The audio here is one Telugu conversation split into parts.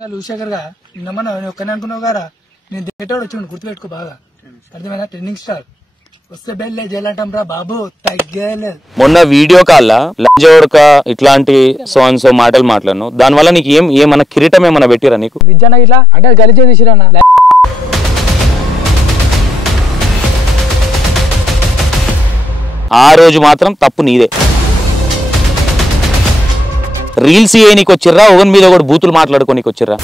శేఖర్ గా నిన్నమ్మన్నా ఒక్కనే అనుకున్నావు గారా నేను దిగేటోడు వచ్చిండు గుర్తుపెట్టుకో బాగా అర్థమైనా ట్రెండింగ్ స్టార్ వస్తే బెల్లే జైలంటాం రా బాబు తగ్గలేదు. మొన్న వీడియో కాల్ లంజోడక ఇట్లాంటి సో మాటలు మాట్లాడను దానివల్ల నీకు ఏమన్నా కిరీటం ఏమన్నా పెట్టిరా నీకు విద్యాన ఇట్లా అంటే గలిచే తీసిరన్న ఆ రోజు మాత్రం తప్పు నీదే. రీల్స్ నీకు వచ్చిర్రా ఓవన్ మీద కూడా బూతులు మాట్లాడుకోనికి వచ్చిర్రా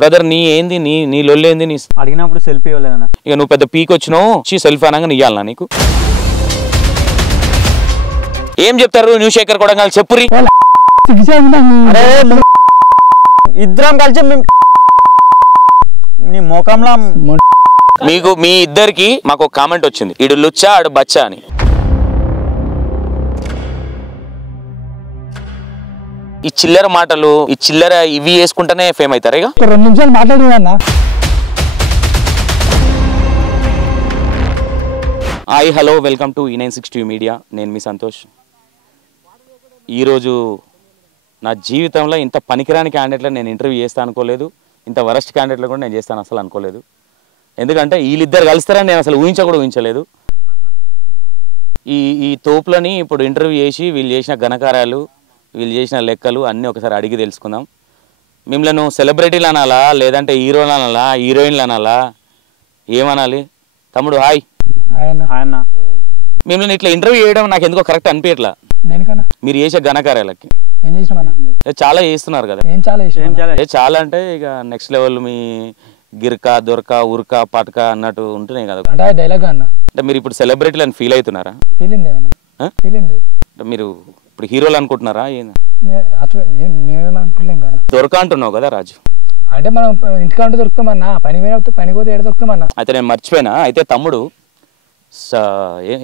బ్రదర్ నీ ఏంది నీ లొల్లేంది నీ అడిగినప్పుడు సెల్ఫీ ఇవ్వలేదన్నా ఇక నువ్వు పెద్ద పీక్ వచ్చినావు సెల్ఫీ అనగా నీయాలనా నీకు ఏం చెప్తారు న్యూ శేఖర్ కొడంగల్ చెప్పురి ఇద్దరం కలిసి నీ మోకంలా మీకు మీ ఇద్దరికి మాకు ఒక కామెంట్ వచ్చింది ఇడు లుచ్చా ఆడు బచ్చా అని. ఈ చిల్లర మాటలు ఈ చిల్లర ఇవి వేసుకుంటేనే ఫేమ్ అవుతారు. ఇక 2 నిమిషాలు మాట్లాడినా. Hi hello welcome to E960 media. నేను మీ సంతోష్. ఈరోజు నా జీవితంలో ఇంత పనికిరాని క్యాండిడేట్లో నేను ఇంటర్వ్యూ చేస్తాను అనుకోలేదు, ఇంత వరస్ట్ క్యాండిడేట్లో కూడా నేను చేస్తాను అసలు అనుకోలేదు. ఎందుకంటే వీళ్ళిద్దరు కలుస్తారని నేను అసలు ఊహించలేదు. ఈ తోపులని ఇప్పుడు ఇంటర్వ్యూ చేసి వీళ్ళు చేసిన ఘనకార్యాలు వీళ్ళు చేసిన లెక్కలు అన్నీ ఒకసారి అడిగి తెలుసుకుందాం. మిమ్మల్ని సెలబ్రిటీలు అనాలా లేదంటే హీరోలు అనాలా హీరోయిన్లు అనాలా ఏమనాలి తమ్ముడు? హాయ్. ఆయన మిమ్మల్ని ఇట్లా ఇంటర్వ్యూ చేయడం నాకు ఎందుకో కరెక్ట్ అనిపించట్లా. మీరు చేసే ఘనకార్యాలకి చాలా చేస్తున్నారు కదా. చాలా అంటే ఇక నెక్స్ట్ లెవెల్ మీ గిర్కా దొరక ఉరక పటక అన్నట్టు ఉంటున్నాయి కదా. అంటే మీరు ఇప్పుడు సెలబ్రిటీలు అని ఫీల్ అవుతున్నారా? అంటే మీరు ఇప్పుడు హీరోలు అనుకుంటున్నారా? దొరక అంటున్నావు కదా రాజు. అంటే మనం ఇంటికంటూ దొరుకుతామన్నా, పని పోతే ఏడ దొరుకుతామన్నా. అయితే నేను మర్చిపోయినా. అయితే తమ్ముడు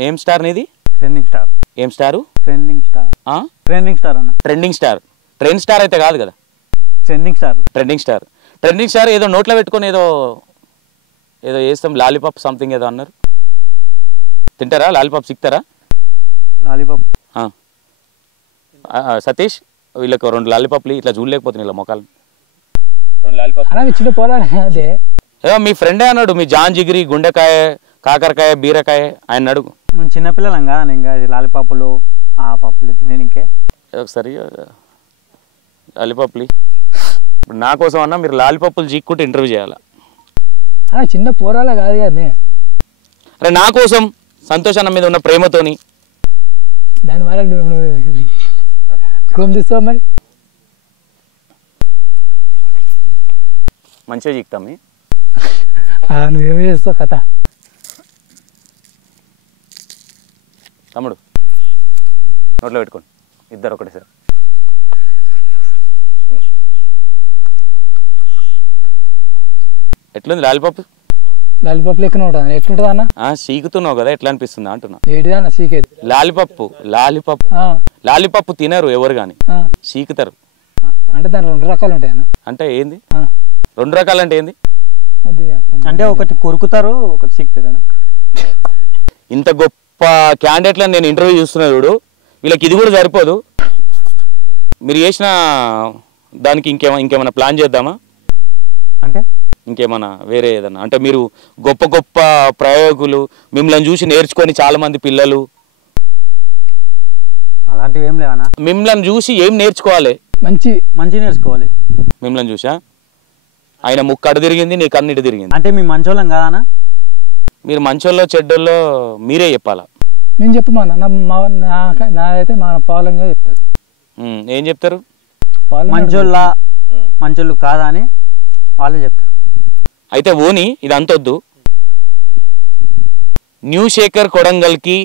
ఏం స్టార్ నీది? Trending star. ఏం star? Trending star. Trending star అన్న. Trending star. ట్రెండ్ స్టార్ అయితే కాదు కదా. Trending star. Trending star. Trending star ఏదో నోట్లో పెట్టుకొని ఏదో చేస్తాం లాలీపాప్ సంథింగ్ ఏదో అన్నారు. తింటారా లాలీపాప్? సిక్తారా లాలీపాప్? సతీష్ వీళ్ళకి 2 లాలీపాప్లు ఇట్లా చూడలేకపోతున్నాయి ఇలా మొక్కలు. ఏదో మీ ఫ్రెండే అన్నాడు మీ జాన్ జిగిరి గుండెకాయ కాకరకాయ బీరకాయ ఆయన అడుగు. మేము చిన్నపిల్లలం కదా ఇంకా లాలీపాపులు ఆ పప్పులు తినడానికే. ఒకసారి లాలీపాప్లు ఇప్పుడు నా కోసం అన్నా మీరు లాలీపాప్లు చీక్కుంటే ఇంటర్వ్యూ చేయాలా? చిన్న పోరాలా కాదు కదా. అరే నా కోసం సంతోష్ అన్న మీద ఉన్న ప్రేమతోని దానివల్ల తీస్తావు మరి మంచిగా చీక్తాం. నువ్వేమి చేస్తావు కథ తమ్ముడు నోట్లో పెట్టుకోండి ఇద్దరు ఒకటేసారి. ఎట్లుంది లాలీపాప్? లాలీపాప్ లెక్కన ఎట్లుంటది అన్న? సీకుతున్నావు కదా ఎట్లా అనిపిస్తుంది అంటున్నా. ఏంటిదన్న సీకేది? లాలీపాప్ తినరు ఎవరు గాని సీకుతారు. అంటే దాంట్లో 2 రకాలు ఉంటాయన్న. అంటే ఏంది 2 రకాలు? అంటే ఏంది? అంటే ఒకటి కొరుకుతారు ఒకటి సీకుతారు. ఇంత గొప్ప క్యాండిడేట్లను నేను ఇంటర్వ్యూ చూస్తున్నా చూడు, వీళ్ళకి ఇది కూడా సరిపోదు. మీరు చేసిన దానికి ఇంకేమైనా ప్లాన్ చేద్దామా? అంటే ఇంకేమన్నా వేరే ఏదన్నా అంటే మీరు గొప్ప గొప్ప ప్రయోగులు మిమ్మల్ని చూసి నేర్చుకొని చాలా మంది పిల్లలు అలాంటివి ఏం లేవనా? మిమ్మల్ని చూసి ఏం నేర్చుకోవాలి? మంచి నేర్చుకోవాలి. మిమ్మల్ని చూసా ఆయన ముక్కు అడు తిరిగింది నీ కన్నిటి తిరిగింది అంటే మీ మంచోళ్ళం కాదనా? మీరు మంచోళ్ళో చెడ్డోళ్ళో మీరే చెప్పాలా. నేను చెప్పమన్నా నాదైతే మా పాలంగా చెప్తారు. ఏం చెప్తారు? మంచోళ్ళు కాదా అని వాళ్ళే చెప్తారు. అయితే ఓని ఇది అంతొద్దు. న్యూ శేఖర్ కొడంగల్కి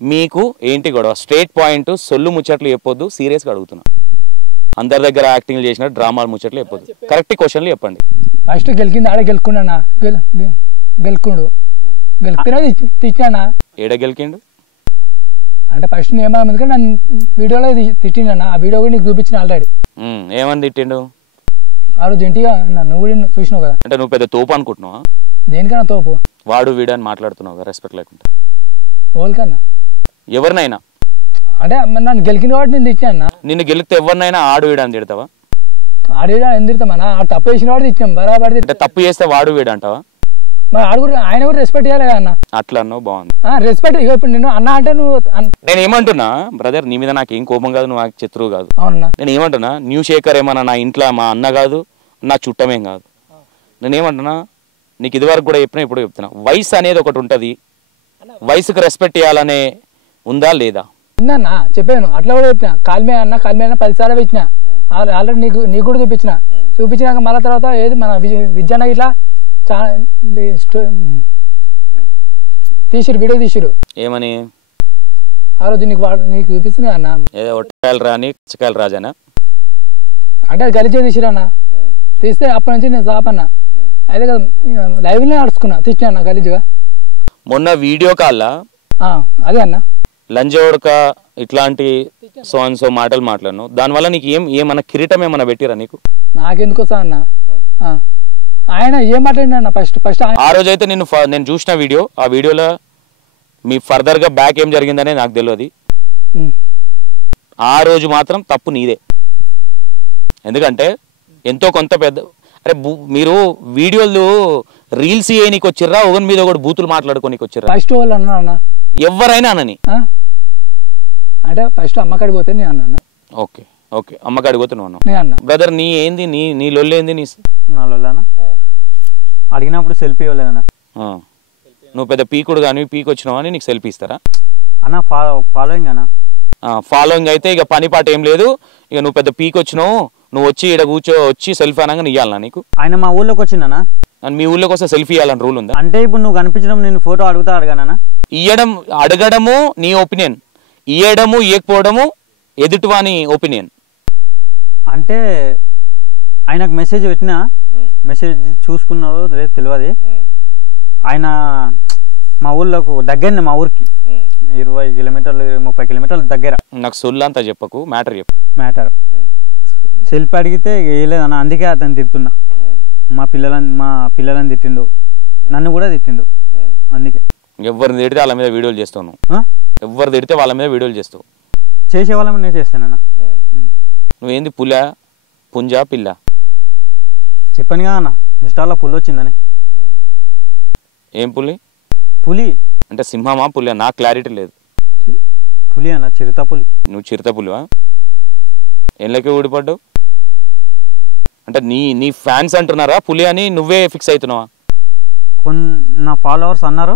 మీకు ఏంటి గొడవ? స్ట్రేట్ పాయింట్ సొల్లు ముచ్చట్లు చెప్పొద్దు, సీరియస్గా అడుగుతున్నా. అందరి దగ్గర యాక్టింగ్ చేసిన డ్రామాలు ముచ్చట్లు చెప్పొద్దు, కరెక్ట్ క్వశ్చన్లు చెప్పండి. ఫస్ట్ గెలికింది ఆడ గెలుకున్నా గెలుకుండు గెలిపినా తిట్టినా. ఏడ గెలికిండు అంటే ఫస్ట్ ఏమన్నా నన్ను వీడియోలో తిట్టినా. ఆ వీడియో కూడా నీకు చూపించిన ఆల్రెడీ. ఏమని తిట్టిండు? ఆ రోజు ఇంటిగా నువ్వు కూడా చూసినావు కదా. అంటే నువ్వు పెద్ద తోపు అనుకుంటున్నావా? దేనికన్నా తోపు? వాడు వీడని మాట్లాడుతున్నావు రెస్పెక్ట్ లేకుండా. ఎవరికన్నా? ఎవరినైనా అంటే నన్ను గెలికిన కాబట్టి నేను తిట్టినా అన్న. నిన్ను గెలిస్తే ఎవరినైనా ఆడు వీడు అని తిడతావా? ఆడేడా ఎందుకు తిడతామన్నా? ఆడు తప్పు చేసిన వాడు తిట్టినాం బరాబర్. అంటే తప్పు చేస్తే వాడు వీడు అంటావా? మరి ఆడు కూడా ఆయన కూడా రెస్పెక్ట్ చేయాలి కదా అన్న. అట్లా అన్నావు, బాగుంది. రెస్పెక్ట్. ఇప్పుడు నేను అన్న అంటే నువ్వు నేను ఏమంటున్నా బ్రదర్, నీ మీద నాకు ఏం కోపం కాదు, నువ్వు నాకు శత్రువు కాదు. అవునన్నా. నేను ఏమంటున్నా, న్యూ శేఖర్ ఏమన్నా నా ఇంట్లో మా అన్న కాదు, నా చుట్టమేం కాదు. నేను ఏమంటున్నా, నీకు ఇదివరకు కూడా చెప్పినా ఇప్పుడు చెప్తున్నా, వయసు అనేది ఒకటి ఉంటుంది, వయసుకు రెస్పెక్ట్ ఇవ్వాలనే ఉందా లేదా? ఉందన్నా, చెప్పాను. అట్లా కూడా చెప్పిన. కాల్మే అన్న 10 సార్లు పెట్టిన. ఆల్రెడీ నీకు కూడా చూపించినాక మళ్ళీ తర్వాత ఏది మన విద్యాన్న ఇట్లా తీసిరు, వీడియో తీసిరు. ఏమని? ఆ రోజు నీకు చూపిస్తుంది అన్న, ఏదో ఒట్టకాయలు రాని చికాయలు రాజానా అంటే అది గలిచే తీసిరు అన్న. తీస్తే అప్పటి నుంచి నేను సాపన్నా. అయితే కదా లైవ్ లో నడుచుకున్నా, తీసినా అన్న గలీజ్గా. మొన్న వీడియో కాల్లా అదే అన్న లంజోడక ఇట్లాంటి సో మాటలు మాట్లాడను, దానివల్ల నీకు ఏమన్నా కిరీటం ఏమన్నా పెట్టిరా నీకు? నాకెందుకు వస్తా అన్న, ఆయన ఏం మాట్లాడినా ఫస్ట్ ఆ రోజు అయితే నేను చూసిన వీడియో, ఆ వీడియోలో మీ ఫర్దర్ గా బ్యాక్ ఏం జరిగిందనే నాకు తెలియదు. ఆ రోజు మాత్రం తప్పు నీదే. ఎందుకంటే ఎంతో కొంత పెద్ద, అరే మీరు వీడియోలు రీల్స్ చేయనీకి వచ్చిర్రా, ఒకరి మీద ఒకటి బూతులు మాట్లాడుకోనికి వచ్చిర్రా? ఫస్ట్ వాళ్ళు అన్నా ఎవరైనా అనని, అంటే ఫస్ట్ అమ్మకాడికి పోతే నేను అన్నా. ఓకే ఓకే, అమ్మకాడికి పోతే నువ్వు నేను అన్నా. బ్రదర్ నీ ఏంది, నీ లొల్లి ఏంది? నా లొల్లానా? అడిగినప్పుడు సెల్ఫీ ఇవ్వలేదన్నా. నువ్వు పెద్ద పీకుడు కానీ పీక్ వచ్చినావు అని నీకు సెల్ఫీ ఇస్తారా అన్న? ఫాలోయింగ్ అన్న. ఫాలోయింగ్ అయితే ఇక పని పాట ఏం లేదు, ఇక నువ్వు పెద్ద పీక్ వచ్చినావు, నువ్వు వచ్చి ఇక్కడ వచ్చి సెల్ఫీ అనగా నీ ఇవ్వాలన్నా నీకు? ఆయన మా ఊళ్ళోకి వచ్చిందన్నా. మీ ఊళ్ళోకి వస్తే సెల్ఫీ ఇవ్వాలని రూల్ ఉందా? అంటే ఇప్పుడు నువ్వు కనిపించడం, నేను ఫోటో అడగానా? అడగడము నీ ఒపీనియన్, ఇయ్యడము ఇయ్యకపోవడము ఎదుటివాని ఒపీనియన్. అంటే ఆయనకు మెసేజ్ పెట్టినా, మెసేజ్ చూసుకున్నారో లేదు తెలియదు. ఆయన మా ఊళ్ళోకి దగ్గరనే, మా ఊరికి 20 కిలోమీటర్లు 30 కిలోమీటర్ల దగ్గర. నాకు సొల్లు అంతా చెప్పకు, మ్యాటర్ చెప్పు. మ్యాటర్ సెల్ఫీ అడిగితే వేయలేదన్న, అందుకే అతను తిడుతున్నా. మా పిల్లలని తిట్టిండు, నన్ను కూడా తిట్టిండు. అందుకే ఎవరిని తిడితే వాళ్ళ మీద వీడియోలు చేస్తావు నువ్వు, ఎవరు తిడితే వాళ్ళ మీద వీడియోలు చేస్తావు. చేసే వాళ్ళ మీద చేస్తానన్న. నువ్వేంది పుంజా పిల్ల? చెప్పాను కదా అన్న, ఇన్స్టాల్లో పులి వచ్చిందని. ఏం పులి? పులి అంటే సింహమా పులి? నాకు క్లారిటీ లేదు. పులి అన్న, చిరుత పులి. నువ్వు చిరుత పులివా? ఏళ్ళకే ఊడిపడ్డావు అంటే నీ ఫ్యాన్స్ అంటున్నారా పులి అని, నువ్వే ఫిక్స్ అవుతున్నావా? నా ఫాలోవర్స్ అన్నారు,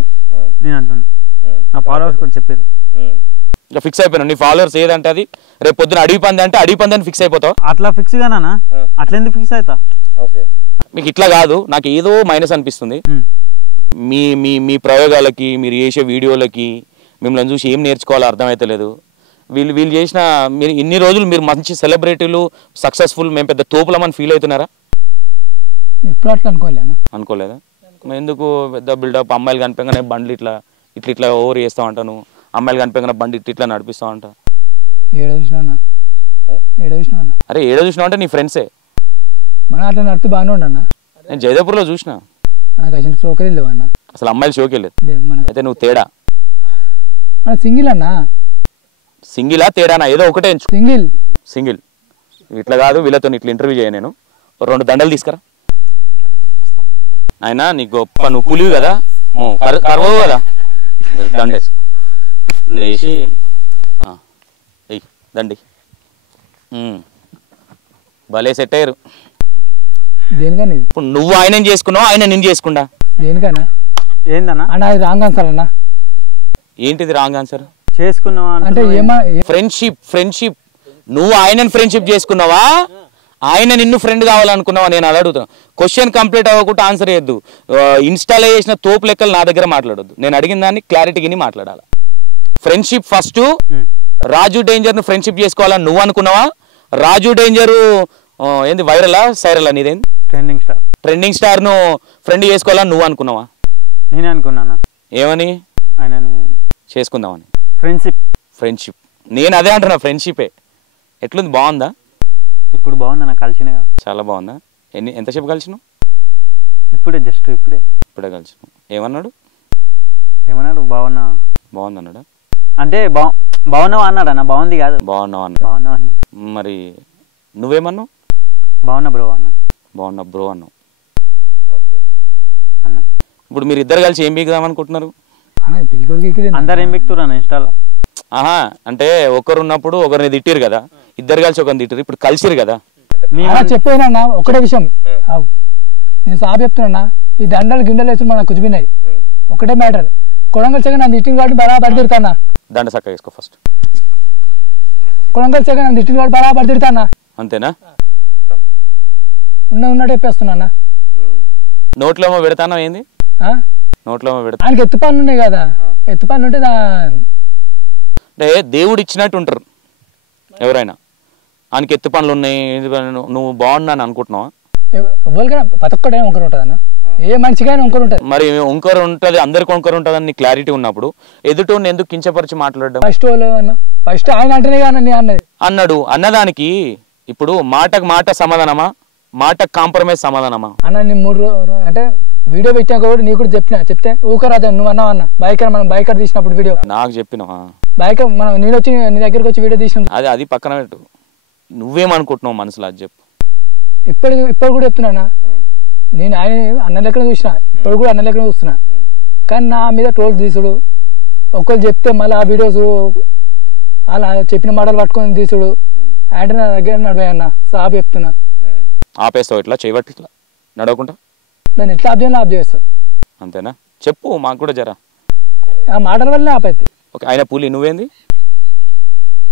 నేను అంటున్నా. నా ఫాలోవర్స్ కూడా చెప్పారు. ఇక ఫిక్స్ అయిపోయినా? నీ ఫాలోవర్స్ ఏదంటే అది రేపు పొద్దున అడవి పంది అంటే అడవి పంది అని ఫిక్స్ అయిపోతావు? అట్లా ఫిక్స్ గానా? అట్లా ఎందుకు ఫిక్స్ అవుతా? మీకు ఇట్లా కాదు, నాకు ఏదో మైనస్ అనిపిస్తుంది. మీ ప్రయోగాలకి, మీరు చేసే వీడియోలకి మిమ్మల్ని చూసి ఏం నేర్చుకోవాలో అర్థమైతలేదు. వీళ్ళు చేసిన, మీరు ఇన్ని రోజులు మీరు మంచి సెలబ్రిటీలు, సక్సెస్ఫుల్, మేము పెద్ద తోపులమని ఫీల్ అవుతున్నారా? అనుకోలేదా? ఎందుకు పెద్ద బిల్డప్? అమ్మాయిలు కనిపించగానే బండ్లు ఇట్లా ఓవర్ చేస్తా ఉంటా, నువ్వు అమ్మాయిలు కనిపించగానే బండి ఇట్లా నడిపిస్తా ఉంటా. అరే ఏడో చూసినావు అంటే నీ ఫ్రెండ్సే. అట్లా నడితే బాగానే ఉండన్నా. నేను జయదేపూర్లో చూసిన, అసలు అమ్మాయిలు షోకి వెళ్ళలేదు. అయితే నువ్వు తేడా సింగిల్ అన్నా? సింగిలా తేడానా? ఏదో ఒకటే సింగిల్. ఇట్లా కాదు, వీళ్ళతో ఇట్లా ఇంటర్వ్యూ చేయ. నేను 2 దండలు తీసుకురా. ఆయన నీ గొప్ప, నువ్వు పులివి కదా, కరవవు కదా, దండేసి వేసి దండి భలే సెట్ అయ్యారు. దేనికన్నా? ఇప్పుడు నువ్వు ఆయన చేసుకున్నావు, ఆయన నేను చేసుకుంటా. దేనికన్నా? ఏందన్నా? అన్న అది రాంగ్ ఆన్సర్ అన్నా. ఏంటిది రాంగ్ ఆన్సర్? చేసుకున్నావా అంటే ఫ్రెండ్షిప్ నువ్వు ఆయనని ఫ్రెండ్షిప్ చేసుకున్నావా, ఆయన నిన్ను ఫ్రెండ్ కావాలనుకున్నావా? నేను అలా అడుగుతాను. క్వశ్చన్ కంప్లీట్ అవ్వకుండా ఆన్సర్ చేయొద్దు. ఇన్స్టాలో చేసిన తోపు లెక్కలు నా దగ్గర మాట్లాడొద్దు. నేను అడిగిన దాన్ని క్లారిటీగా మాట్లాడాలి. Friendship first. రాజు డేంజర్ ను ఫ్రెండ్షిప్ చేసుకోవాలని నువ్వు అనుకున్నావా? రాజు డేంజర్ ఏంది, వైరలా సైరలా? నీదేంది? ట్రెండింగ్ స్టార్ ను ఫ్రెండ్ చేసుకోవాలని నువ్వు అనుకున్నావా? నేనే అనుకున్నానా. ఏమని? ఆయన చేసుకుందామని. ఫ్రెండ్షిప్ నేను అదే అంటున్నా, ఫ్రెండ్షిపే. ఎట్లుంది, బాగుందా? ఇప్పుడు బాగుందా? నాకు కలిసిన చాలా బాగుందా? ఎంతసేపు కలిసినావు? ఇప్పుడే కలిసినావు. ఏమన్నాడు? బాగున్నా బాగుందన్నాడా? అంటే బాగున్నావా అన్నాడు అన్న. బాగుంది కాదు, బాగున్నావు అన్న. బాగున్నావు అన్న. మరి నువ్వేమన్నావు? బాగున్నా బ్రో అన్న. బాగున్నా బ్రో అన్నావు అన్న. ఇప్పుడు మీరు ఇద్దరు కలిసి ఏం బీగుదాం అనుకుంటున్నారు? అందరు ఏం బిగుతురు అన్న ఇన్స్టాలో? ఆహా, అంటే ఒకరు ఉన్నప్పుడు ఒకరిని తిట్టిరు కదా, ఇద్దరు కలిసి ఒకరిని తిట్టిరు, ఇప్పుడు కలిసిరు కదా. చెప్పేనా ఒకటే విషయం, నేను సాబ్ చెప్తున్నా, ఈ దండలు గిండలు వేసి మనకు కుదిపినాయి. ఒకటే మ్యాటర్, కొడంగల్ సెగన్ నన్ను తిట్టిన కాబట్టి బరాబర్ తిడతానా. దండ చక్క వేసుకో ఫస్ట్. కొడంగల్ సెగన్ నన్ను తిట్టిన కాబట్టి బరాబర్ తిడతానా. అంతేనా? ఉన్నట్టు చెప్పేస్తున్నా. నోట్లో ఏమో పెడతానా? ఏంది నోట్లో ఏమో పెడతా? ఆయనకి ఎత్తు పనులు ఉన్నాయి కదా, ఎత్తు పనులు ఉంటే అంటే దేవుడు ఇచ్చినట్టు ఉంటారు ఎవరైనా. ఆయనకి ఎత్తు పనులు ఉన్నాయి, నువ్వు బాగున్నా అని అనుకుంటున్నావా? ఎవరికైనా ప్రతి ఒక్కడే వంకర ఉంటుంది అన్న, ఏ మనిషికైనా వంకర ఉంటుంది. మరి వంకర ఉంటుంది, అందరికి వంకర ఉంటుంది అని క్లారిటీ ఉన్నప్పుడు ఎదుటోని ఎందుకు కించపరిచి మాట్లాడడం? ఫస్ట్ ఆయన అంటేనే కానీ అన్నాడు. అన్నదానికి ఇప్పుడు మాటకు మాట సమాధానమా, మాటకు కాంప్రమైజ్ సమాధానమా? అన్న నీ 3 అంటే వీడియో పెట్టా కూడా నీకు కూడా చెప్తే ఊకరాదా నువ్వు అన్నావు అన్న. బైకర్ మనం బైకర్ తీసినప్పుడు వీడియో నాకు చెప్పినావా? బైకర్ మనం నేను వచ్చి నీ దగ్గరకు వచ్చి వీడియో తీసిన అది పక్కన పెట్టు. నువ్వేమనుకుంటున్నావు మనసులో అది చెప్పు. ఇప్పుడు కూడా చెప్తున్నా, నేను ఆయన అన్న లెక్కన చూసిన, ఇప్పుడు కూడా అన్న లెక్కన చూస్తున్నా. కానీ నా మీద ట్రోల్స్ తీసుడు, ఒకరు చెప్తే మళ్ళీ ఆ వీడియోస్ అలా చెప్పిన మాటలు పట్టుకొని తీసుడు అంటే నా దగ్గర నడవయ్యన్న. సాబ్ చెప్తున్నా, ఆపేస్తావు ఇట్లా చేయబట్టి ఇట్లా నడవకుండా? దాన్ని ఎట్లా ఆప్ చేయాలి ఆప్ చేస్తాను. అంతేనా? చెప్పు మాకు కూడా జరా. ఆ మాటల వల్లే ఆపైతే. ఓకే, ఆయన పులి, నువ్వేంది?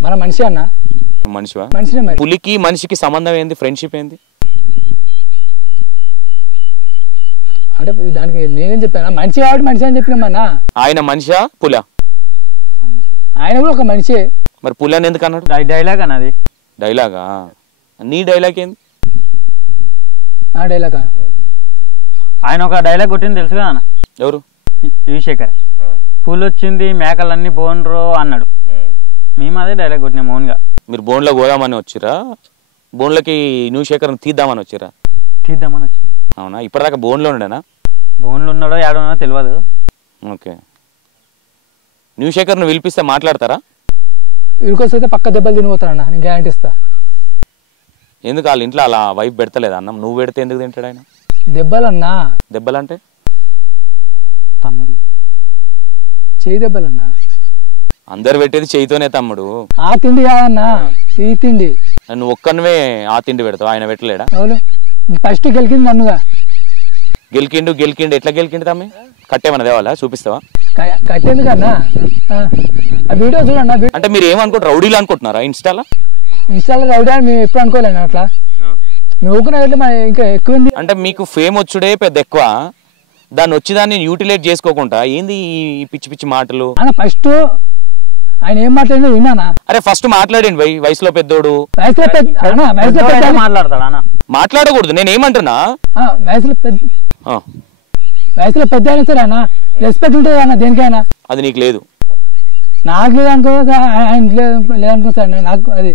మన మనిషి అన్న. మనిషివా? మనిషినే. మరి పులికి మనిషికి సంబంధం ఏంది? ఫ్రెండ్షిప్ ఏంది? అంటే దానికి నేనేం చెప్పాను, మనిషి కాబట్టి మనిషి అని చెప్పినామన్నా. ఆయన మనిషా పులా? ఆయన కూడా ఒక మనిషి. మరి పులి అని ఎందుకు అన్నాడు? డైలాగ్ అన్నది. డైలాగా? నీ డైలాగ్ ఏంది? ఆ డైలాగా? ఆయన ఒక డైలాగ్ కొట్టింది తెలుసు కదా అన్న. ఎవరు? యువశేఖర్. పూలు వచ్చింది మేకలన్నీ బోన్రో అన్నాడు. మేము అదే డైలాగ్ కొట్టినాం మౌన్గా. మీరు బోన్లో పోదామని వచ్చిరా? బోన్లకి న్యూ శేఖర్ తీద్దామని వచ్చిరా? తీద్దామని వచ్చి. అవునా? ఇప్పటిదాకా బోన్లో ఉండేనా? బోన్లో ఉన్నాడో ఏడున్నాడో తెలియదు. ఓకే, న్యూ శేఖర్ను పిలిపిస్తే మాట్లాడతారా? వీడికొస్తే పక్క దెబ్బలు తినిపోతాడన్న, నేను గ్యారంటీ ఇస్తా. ఎందుకు వాళ్ళ ఇంట్లో అలా వైఫ్ పెడతలేదు అన్నం? నువ్వు పెడితే ఎందుకు తింటాడు ఆయన? దెబ్బలన్నా? దెబ్బలంటే తమ్ముడు చేయి దెబ్బలన్నా. అందరు పెట్టేది చేయితోనే తమ్ముడు. ఆ తిండి కాదన్నా, ఈ తిండి. నువ్వు ఒక్కనివే ఆ తిండి పెడతావు, ఆయన పెట్టలేడా? ఫస్ట్ గెలికింది నన్నుగా. గెలికిండు ఎట్లా గెలికిండు తమ్మి? కట్టేమన్నా దేవాలా? చూపిస్తావా? కట్టేందు కన్నా ఆ వీడియో చూడన్నా. అంటే మీరు ఏమనుకుంటారు, రౌడీలు అనుకుంటున్నారా ఇన్స్టాలో? రౌడీ అని మేము ఎప్పుడు అనుకోలేను. అట్లా మేము ఊకున్నా ఇంకా ఎక్కువ. అంటే మీకు ఫేమ్ వచ్చుడే పెద్ద ఎక్కువ, దాన్ని వచ్చి దాన్ని యూటిలైజ్ చేసుకోకుండా ఏంది ఈ పిచ్చి పిచ్చి మాటలు? ఫస్ట్ ఆయన ఏం మాట్లాడిందో విన్నానా? అరే ఫస్ట్ మాట్లాడండి, వయసులో పెద్దోడు. మాట్లాడతాడా? మాట్లాడకూడదు. నేను ఏమంటున్నా, వయసులో పెద్ద అయినా సరే అన్న రెస్పెక్ట్ ఉంటుంది అన్న దేనికైనా. అది నీకు లేదు, నాకు లేదు అనుకో, ఆయన లేదనుకో సార్. నాకు అది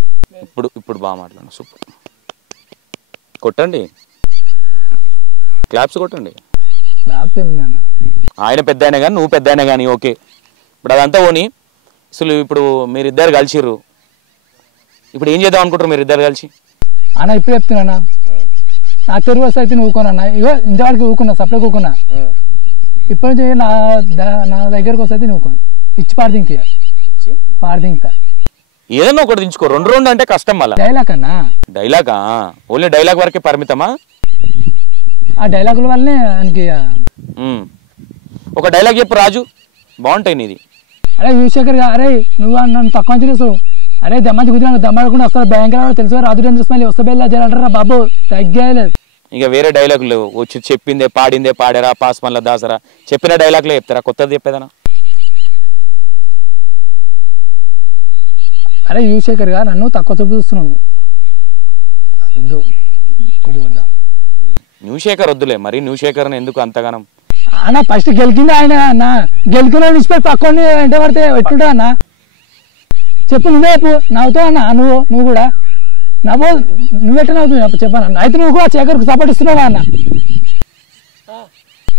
ఇప్పుడు బాగా మాట్లాడు. సూపర్, కొట్టండి, క్లాప్స్ కొట్టండి. ఆయన పెద్ద అయినా కానీ నువ్వు పెద్ద అయినా కానీ ఓకే. ఇప్పుడు అదంతా పోనీ, అసలు ఇప్పుడు మీరిద్దరు కలిసిర్రు, ఇప్పుడు ఏం చేద్దాం అనుకుంటారు మీరిద్దరు కలిసి? అన్న ఇప్పుడు చెప్తున్నా, నా తెరువు వస్తే అయితే నువ్వు ఊకున్నా. ఇగో ఇంతవరకు ఊకున్నా, సపరేట్ ఊకున్నా. ఇప్పుడు నుంచి నా దగ్గరకు వస్తే నువ్వు ఇచ్చి పాడదింకా ఏదన్నా ఒకటి దించుకో. రెండు అంటే కష్టం. మళ్ళీ డైలాగ్ అన్నా? డైలాగా? ఓన్లీ డైలాగ్ వరకే పరిమితమా? ఆ డైలాగుల వల్లనే ఆయనకి. ఒక డైలాగ్ చెప్పు రాజు, బాగుంటాయి నీది. అరే యువశేఖర్ అరే నువ్వు నన్ను తక్కువ తెలుసు. అరే దమ్మంది కుదిరి దమ్మడకుండా వస్తారు, భయంకర తెలుసు. రాజురేంద్ర స్మైల్ వస్తే చేయాలంటారా బాబు, తగ్గలేదు. ఇక వేరే డైలాగులు వచ్చి చెప్పిందే పాడిందే పాడారా, పాస్ మళ్ళా దాసరా, చెప్పిన డైలాగ్లే చెప్తారా? కొత్తది చెప్పేదనా? అరే యువశేఖర్ గా నన్ను తక్కువ చూపు చూస్తున్నావు. న్యూ శేఖర్ వద్దులే, మరి న్యూ శేఖర్ ఎందుకు అంతగానం? అన్న ఫస్ట్ గెలికింది ఆయన అన్న, గెలుకున్న నిష్పత్తి పక్కని వెంట పడితే ఎట్టుంటా అన్న చెప్పు. నువ్వే చెప్పు, నవ్వుతావు అన్న. నువ్వు కూడా నువ్వెట్ట నవ్వుతున్నావు చెప్పాను. అయితే నువ్వు కూడా శేఖర్కు సపోర్ట్ ఇస్తున్నావుగా అన్న,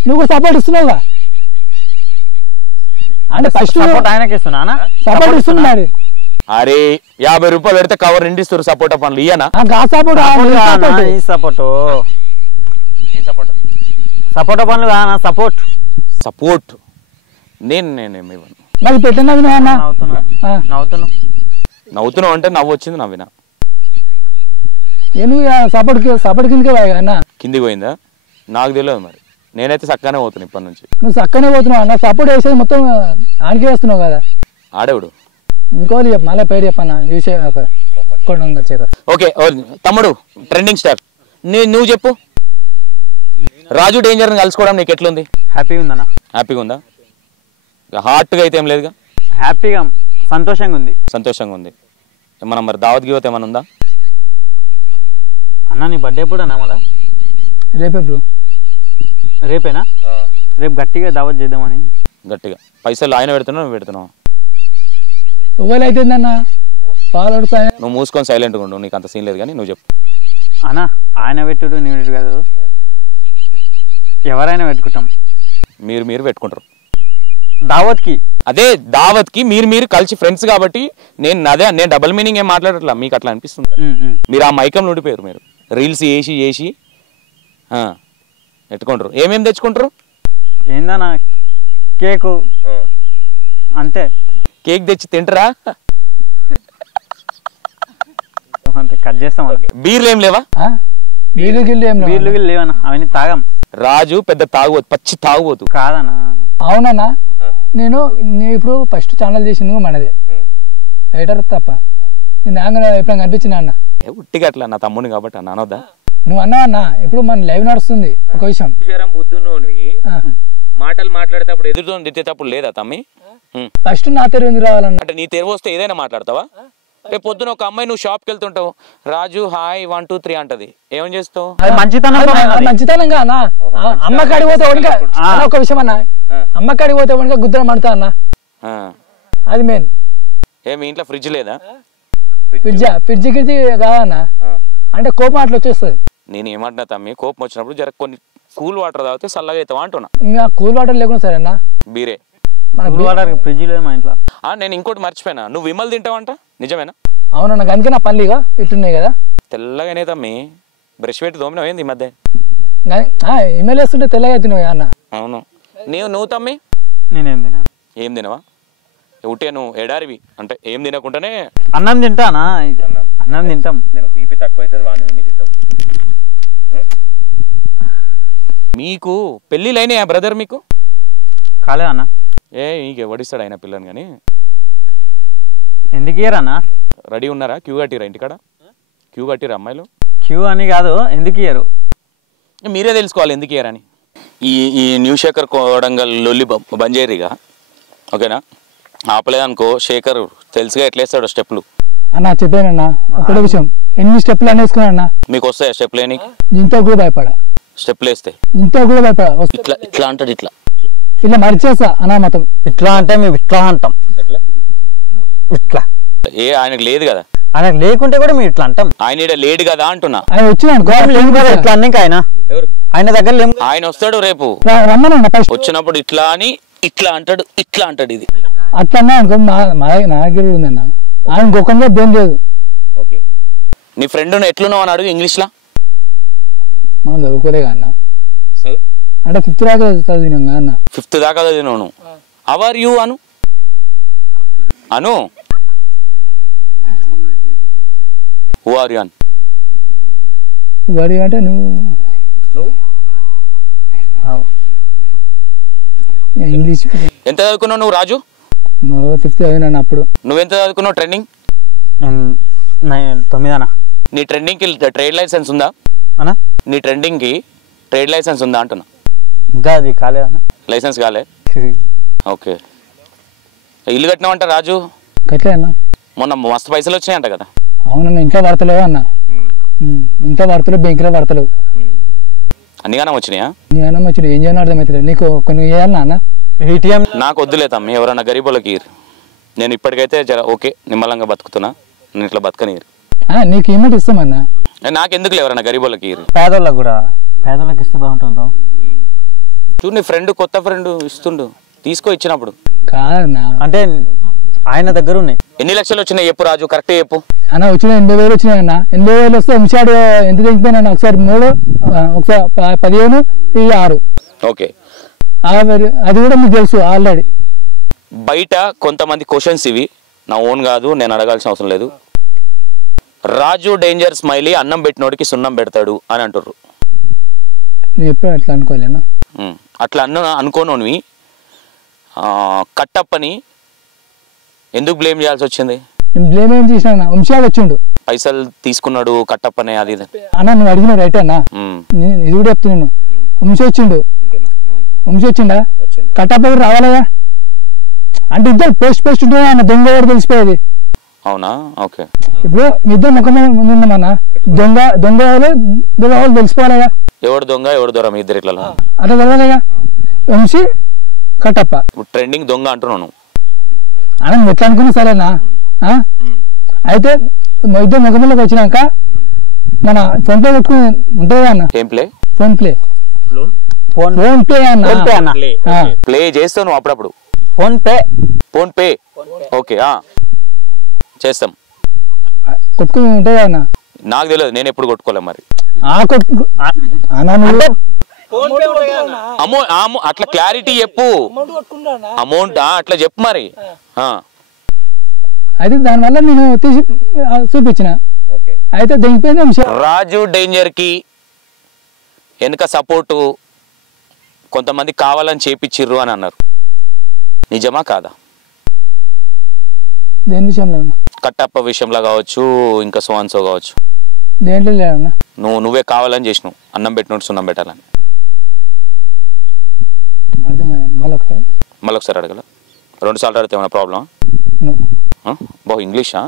నువ్వు కూడా సపోర్ట్ ఇస్తున్నావుగా. అంటే ఫస్ట్ ఆయనకి ఇస్తున్నా సపోర్ట్ ఇస్తున్నాడు. అరే 50 రూపాయలు పెడితే కవర్ నిండిస్తారు సపోటా పండ్లు ఇయ్యనా సపోర్ట్ సపోటా పండ్లు సపోర్ట్ సపోర్ట్ నేనేమి ఇవ్వను. మరి పెట్టిన నవ్వుతున్నావు అంటే నవ్వు వచ్చింది నవ్వినా. నువ్వు సపోర్ట్ కిందకే పోయా అన్న. కిందికి పోయిందా నాకు తెలియదు మరి. నేనైతే చక్కనే పోతున్నా ఇప్పటి నుంచి. నువ్వు చక్కనే పోతున్నావు అన్న. సపోర్ట్ వేసేది మొత్తం ఆనికే వేస్తున్నావు కదా. ఆడేవుడు ఇంకోటి చెప్పు మళ్ళీ పేరు చెప్పన్నా చూసే. ఓకే తమ్ముడు ట్రెండింగ్ స్టార్ నువ్వు చెప్పు. రాజు డేంజర్ కలుసుకోవడం నీకు ఎట్లుంది? హ్యాపీగా ఉందన్న. హ్యాపీగా ఉందా? హార్ట్గా అయితే ఏం లేదుగా? హ్యాపీగా సంతోషంగా ఉంది. సంతోషంగా ఉంది. మనం మరి దావత్ గివత్ ఏమైనా ఉందా అన్న? నీ బర్త్డే ఎప్పుడు అన్నా? మళ్ళా రేపే బ్రో. రేపేనా? రేపు గట్టిగా దావత్ చేద్దామని. గట్టిగా పైసలు ఆయన పెడుతున్నావు నువ్వు పెడుతున్నావు? అవుతుందన్న పాలడు. నువ్వు మూసుకొని సైలెంట్గా ఉండు. నీకు అంత సీన్ లేదు కానీ నువ్వు చెప్పు. అన్నా ఆయన పెట్టుడు నేను పెట్టు కాదు, ఎవరైనా పెట్టుకుంటాం. మీరు పెట్టుకుంటారు దావత్కి. అదే దావత్కి మీరు కలిసి ఫ్రెండ్స్ కాబట్టి నేను డబుల్ మీనింగ్ ఏం మాట్లాడట్లా. మీకు అట్లా అనిపిస్తుంది. మీరు ఆ మైకంలో ఉండిపోయారు. మీరు రీల్స్ చేసి పెట్టుకుంటారు. ఏమేమి తెచ్చుకుంటారు? ఏందన్నా కేకు అంతే. కేక్ తెచ్చి తింటారా? అంతే కట్ చేస్తాం. బీర్లు ఏం లేవా? బీర్లు గిల్లు లేవన్నా, అవన్నీ తాగం. రాజు పెద్ద తాగుబోతు, పచ్చి తాగుబోతు కాదన్నా. అవునన్నా. నేను ఇప్పుడు ఫస్ట్ ఛానల్ చేసింది మనదే రైటర్ తప్ప. నేను ఎప్పుడైనా కనిపించినా అన్న ఉట్టిగా అట్లా నా తమ్ముని కాబట్టి అన్న అనొద్దా? నువ్వు అన్నా అన్న ఇప్పుడు మన లైవ్ నడుస్తుంది. ఒక విషయం మాటలు మాట్లాడేటప్పుడు ఎదురుతో తిట్టేటప్పుడు లేదా తమ్మి? ఫస్ట్ నా తెరువు ఎందుకు రావాలన్న? అంటే నీ తెరువు వస్తే ఏదైనా మాట్లాడతావా? రేపు పొద్దున ఒక అమ్మాయి నువ్వు షాప్కి వెళ్తుంటావు, రాజు హాయ్ 1 2 3 అంటది, ఏం చేస్తావు? మంచితనంగా అన్న. అమ్మ కాడికి పోతే ఒక విషయం అన్న, అమ్మ కాడికి పోతే గుద్దర మడతా అన్న. అది మెయిన్. మీ ఇంట్లో ఫ్రిడ్జ్ లేదా? ఫ్రిడ్జ్ గిడ్జి కాదన్న. అంటే కోపం అట్లా వచ్చేస్తుంది. నేను ఏమంటున్నా తమ్మి, కోపం వచ్చినప్పుడు జర కొన్ని కూల్ వాటర్ తాగితే చల్లగా అవుతావా అంటున్నా. ఇంకా కూల్ వాటర్ లేకుండా సరే అన్న. బీరే ఫ్రిడ్జ్ లేదు మా ఇంట్లో. నేను ఇంకోటి మర్చిపోయినా, నువ్వు విమల్ తింటావంట, నిజమేనా? అవునన్న. అందుకే నా పల్లిగా ఇట్టున్నాయి కదా తెల్లగానే తమ్మి. బ్రష్ పెట్టి దోమినావు ఏంది ఈ మధ్య? ఇమెయిల్ వేస్తుంటే తెల్లగా అవుతున్నావు అన్న. అవును. నువ్వు తమ్మి? నేనేం తినా. ఏం తినవా? ఉట్టే నువ్వు ఎడారివి అంటే ఏం తినకుండానే అన్నం తింటానా? అన్నం తింటాం. బీపీ తక్కువ అవుతుంది వాడిని తింటావు. మీకు పెళ్ళిళ్ళైనా బ్రదర్? మీకు కాలే అన్న. నీకు ఎవడిస్తాడు ఆయన పిల్లని? కానీ ఎందుకు ఇయ్యరన్నా? రెడీ ఉన్నారా? క్యూ కట్టిరా? ఇంటికాడ క్యూ కట్టిరా అమ్మాయిలు? క్యూ అని కాదు, ఎందుకు ఇయ్యరు మీరే తెలుసుకోవాలి ఎందుకు ఇయ్యరని. ఈ న్యూ శేఖర్ కోడంగల్ లొల్లి బంద్ చేయరిగా, ఓకేనా? ఆపలేదనుకో, శేఖర్ తెలుసుగా ఎట్లేస్తాడు స్టెప్లు అన్న. చెప్పానన్నా ఒకటే విషయం, ఎన్ని స్టెప్లు అనేసుకున్నా అన్న. మీకు వస్తాయా స్టెప్లు? లేని ఇంట్లో కూడా భయపడా. స్టెప్లు వేస్తే ఇంట్లో కూడా భయపడా. ఇట్లా అంటాడు, ఇట్లా మరిచేస్తా అనామతం. ఇట్లా అంటే మేము ఇట్లా అంటాం. ఇట్లా ఆయనకు లేదు కదా. ఆయనకు లేకుంటే కూడా మేము ఇట్లా అంటాం. ఆయన లేడు కదా అంటున్నా. ఆయన వచ్చిన ఇట్లా అన్నీ ఆయన దగ్గర లేము. ఆయన వస్తాడు రేపు. వచ్చినప్పుడు ఇట్లా అని ఇట్లా అంటాడు, ఇట్లా అంటాడు. ఇది అట్లా అన్నా అనుకో. నా దగ్గర ఉందన్న. ఆయన గొప్పంగా దేం లేదు. నీ ఫ్రెండ్ ఎట్లున్నావు అని అడుగు ఇంగ్లీష్ లా. మనం చదువుకోలేగా అన్న. అంటే 5th దాకా చదివినాం అన్న. 5th దాకా చదివినావు. హౌ ఆర్ యూ అను. హూ ఆర్ యూ అంటే నువ్వు ఇంగ్లీష్ ఎంత చదువుకున్నావు నువ్వు రాజు? 5th చదివినాను అప్పుడు. నువ్వెంత చదువుకున్నావు? ట్రెండింగ్ 9. నీ ట్రెండింగ్ కి ట్రేడ్ లైసెన్స్ ఉందా అన్నా? నీ ట్రెండింగ్ కి ట్రేడ్ లైసెన్స్ ఉందా అంటున్నా. ఇంకా అది కాలే. లైసెన్స్ కాలే? ఓకే. ఇల్లు కట్టినావంట రాజు? కట్టలే అన్న. మొన్న మస్తు పైసలు వచ్చినాయంట కదా? అవునన్నా. ఇంకా పడతలేవు అన్న. ఇంకా పడతలేవు, బ్యాంకులో పడతలేవు. అన్నిగానం వచ్చినాయా? అన్నిగానం వచ్చినాయి. ఏం చేయని అర్థమవుతుంది నీకు. కొన్ని వేయాలన్నా అన్న. ఏటీఎం నాకు వద్దులే తమ్మి, ఎవరన్నా గరీబులకి. నేను ఇప్పటికైతే జర ఓకే నిమ్మలంగా బతుకుతున్నా. నేను ఇట్లా బతకనీరు. నీకు ఏమిటి ఇస్తామన్నా? నాకెందుకు ఎవరన్నా గరీబులకి? పేదోళ్ళకి కూడా. పేదోళ్ళకి ఇస్తే బాగుంటుంది. చూడు నీ ఫ్రెండ్, కొత్త ఫ్రెండ్ ఇస్తుండు, తీసుకో ఇచ్చినప్పుడు. కాదన్నా. అంటే ఆయన దగ్గర ఉన్నాయి. ఎన్ని లక్షలు వచ్చినాయి చెప్పు రాజు, కరెక్ట్ చెప్పు అన్న. వచ్చిన 80,000 వచ్చినాయి అన్న. 80,000 వస్తే వంశాడు ఎంత తెగిపోయినా, ఒకసారి 3, ఒకసారి 15, 6. ఓకే, అది కూడా మీకు తెలుసు ఆల్రెడీ. బయట కొంతమంది క్వశ్చన్స్ ఇవి నా ఓన్ కాదు, నేను అడగాల్సిన అవసరం లేదు. రాజు డేంజర్ స్మైలీ అన్నం పెట్టినోడికి సున్నం పెడతాడు అని అంటారు. నేను ఎప్పుడు అట్లా అనుకోలేనా? అట్లా అనుకోనోనివి కట్టప్పని ఎందుకు బ్లేమ్ చేయాల్సి వచ్చింది? నేను బ్లేమ్ ఏం చేసిన, వంశాడు వచ్చిండు, పైసలు తీసుకున్నాడు కట్టప్పనే, అది అన్న. నువ్వు అడిగిన రైట్ అన్న, ఇది కూడా చెప్తున్నాను. వంశీ వచ్చిండు, వంశీ వచ్చిండా, కట్టప్ప కూడా రావాలగా. అంటే ఇద్దరు పోస్ట్ ఉంటే అన్న దొంగ ఎవరు తెలిసిపోయేది. అవునా? ఓకే. ఇప్పుడు మీ ఇద్దరు ముఖం ఉందన్న, దొంగ ఎవరు తెలిసిపోవాలిగా. ఎవడు దొంగ ఎవడు దొర మీ ఇద్దరు ఇట్లా అట్లా తెలియదుగా. వంశీ కట్టప్ప ట్రెండింగ్ దొంగ అంటున్నాను అన్న. నువ్వు ఎట్లా అనుకున్నా సరేనా. అయితే మా ఇద్దరు ముఖంలోకి వచ్చినాక మన ఫోన్ పే పెట్టుకుని ఉంటుంది అన్న. ఏం ప్లే? ఫోన్ పే అన్న. ప్లే చేస్తావు నువ్వు అప్పుడప్పుడు? Phone pay. ఓకే, చేస్తాం. కొట్టుకుని ఉంటుంది అన్న. నాకు తెలియదు, నేను ఎప్పుడు కొట్టుకోలే మరి. అట్లా క్లారిటీ చెప్పు, అమౌంట్ అట్లా చెప్పు మరి. అయితే దానివల్ల నేను తీసి చూపించిన, అయితే దిగిపోయింది. రాజు డేంజర్ కి వెనుక సపోర్టు కొంతమంది కావాలని చేపిచ్చిర్రు అని అన్నారు, నిజమా కాదా? దేని విషయంలో? కట్టప్ప విషయంలో కావచ్చు, ఇంకా సోన్సో కావచ్చు. దేంట్లో లేదన్నా. నువ్వే కావాలని చేసినావు అన్నం పెట్టినట్టు సున్నం పెట్టాలని. మళ్ళీ ఒకసారి అడగల? 2 సార్లు అడిగితే ఏమైనా ప్రాబ్లమా? బాగా ఇంగ్లీషా?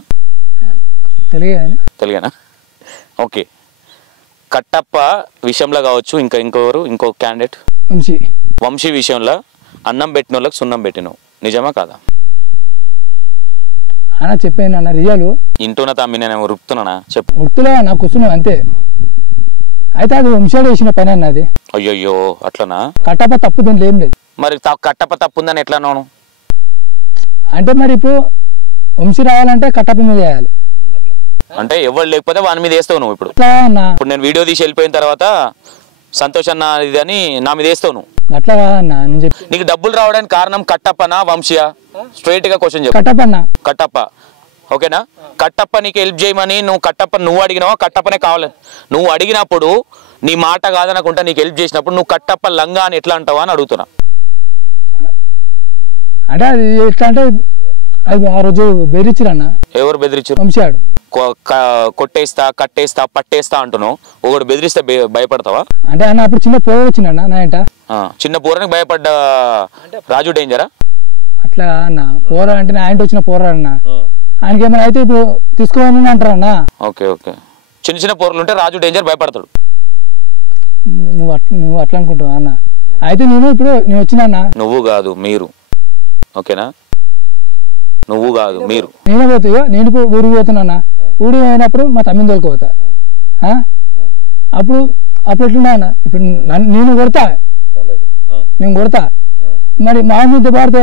తెలుగేనా? ఓకే. కట్టప్ప విషయంలో కావచ్చు, ఇంకో క్యాండిడేట్ వంశీ విషయంలో అన్నం పెట్టిన వాళ్ళకి సున్నం పెట్టినావు, నిజమా కాదా? అన్న చెప్పాను అన్న, రియల్. ఇంటున్నా తమ్మి, నేను రుక్తున్నానా? చెప్పు. వృత్తులే అన్న, కూర్చున్నావు అంతే. అయితే అది వంశాడు వేసిన పని అన్నది. అయ్యో అట్లనా? కట్టప్ప తప్పు దీంట్లో ఏం లేదు. మరి కట్టప్ప తప్పు ఉందని ఎట్లా అన్నాను? అంటే మరి ఇప్పుడు వంశీ రావాలంటే కట్టప్ప మీద వేయాలి. అంటే ఎవరు లేకపోతే వాని మీద వేస్తావు నువ్వు. ఇప్పుడు నేను వీడియో తీసి వెళ్ళిపోయిన తర్వాత సంతోష్ అన్న ఇది అని నా మీద వేస్తావు నువ్వు. అట్లా కాదన్నా, నేను చెప్పి. నీకు డబ్బులు రావడానికి కారణం కట్టప్పనా వంశీయా? స్ట్రైట్ గా క్వశ్చన్ చెప్పు. కట్టప్ప. ఓకేనా? కట్టప్ప నీకు హెల్ప్ చేయమని నువ్వు అడిగినావా? కట్టప్పనే కావాలని నువ్వు అడిగినప్పుడు నీ మాట కాదనుకుంటా నీకు హెల్ప్ చేసినప్పుడు నువ్వు కట్టప్ప లంగా అని ఎట్లా అంటావా అని అడుగుతున్నా. అంటే అది ఎట్లా అంటే అది ఆ రోజు బెదిరించారన్న. ఎవరు బెదిరించారు? వంశాడు. కొట్టేస్తా, కట్టేస్తా, పట్టేస్తా అంటున్నావు. ఒకటి బెదిరిస్తే భయపడతావా? అంటే అన్న అప్పుడు చిన్న పోర వచ్చిందన్న నా ఇంట. చిన్న పోరని భయపడ్డ రాజు డేంజరా? అట్లా అన్న, పోర అంటే నా ఇంట వచ్చిన పోర అన్న. ఆయనకి ఏమైనా అయితే ఇప్పుడు తీసుకోవాలని అంటారు అన్న. ఓకే. చిన్న పోరలు ఉంటే రాజు డేంజర్ భయపడతాడు. నువ్వు అట్లా అనుకుంటావు అన్న. అయితే నేను వచ్చిన అన్న. నువ్వు కాదు, మీరు. ఓకేనా? నువ్వు కాదు, మీరు. నేనే పోతా. నేను ఊరికి పోతున్నా. ఊరికి పోయినప్పుడు మా తమ్మిని తోలుకుపోతా. అప్పుడు ఎట్లున్నా అన్న, ఇప్పుడు నేను కొడతా, మరి మా మీద పడితే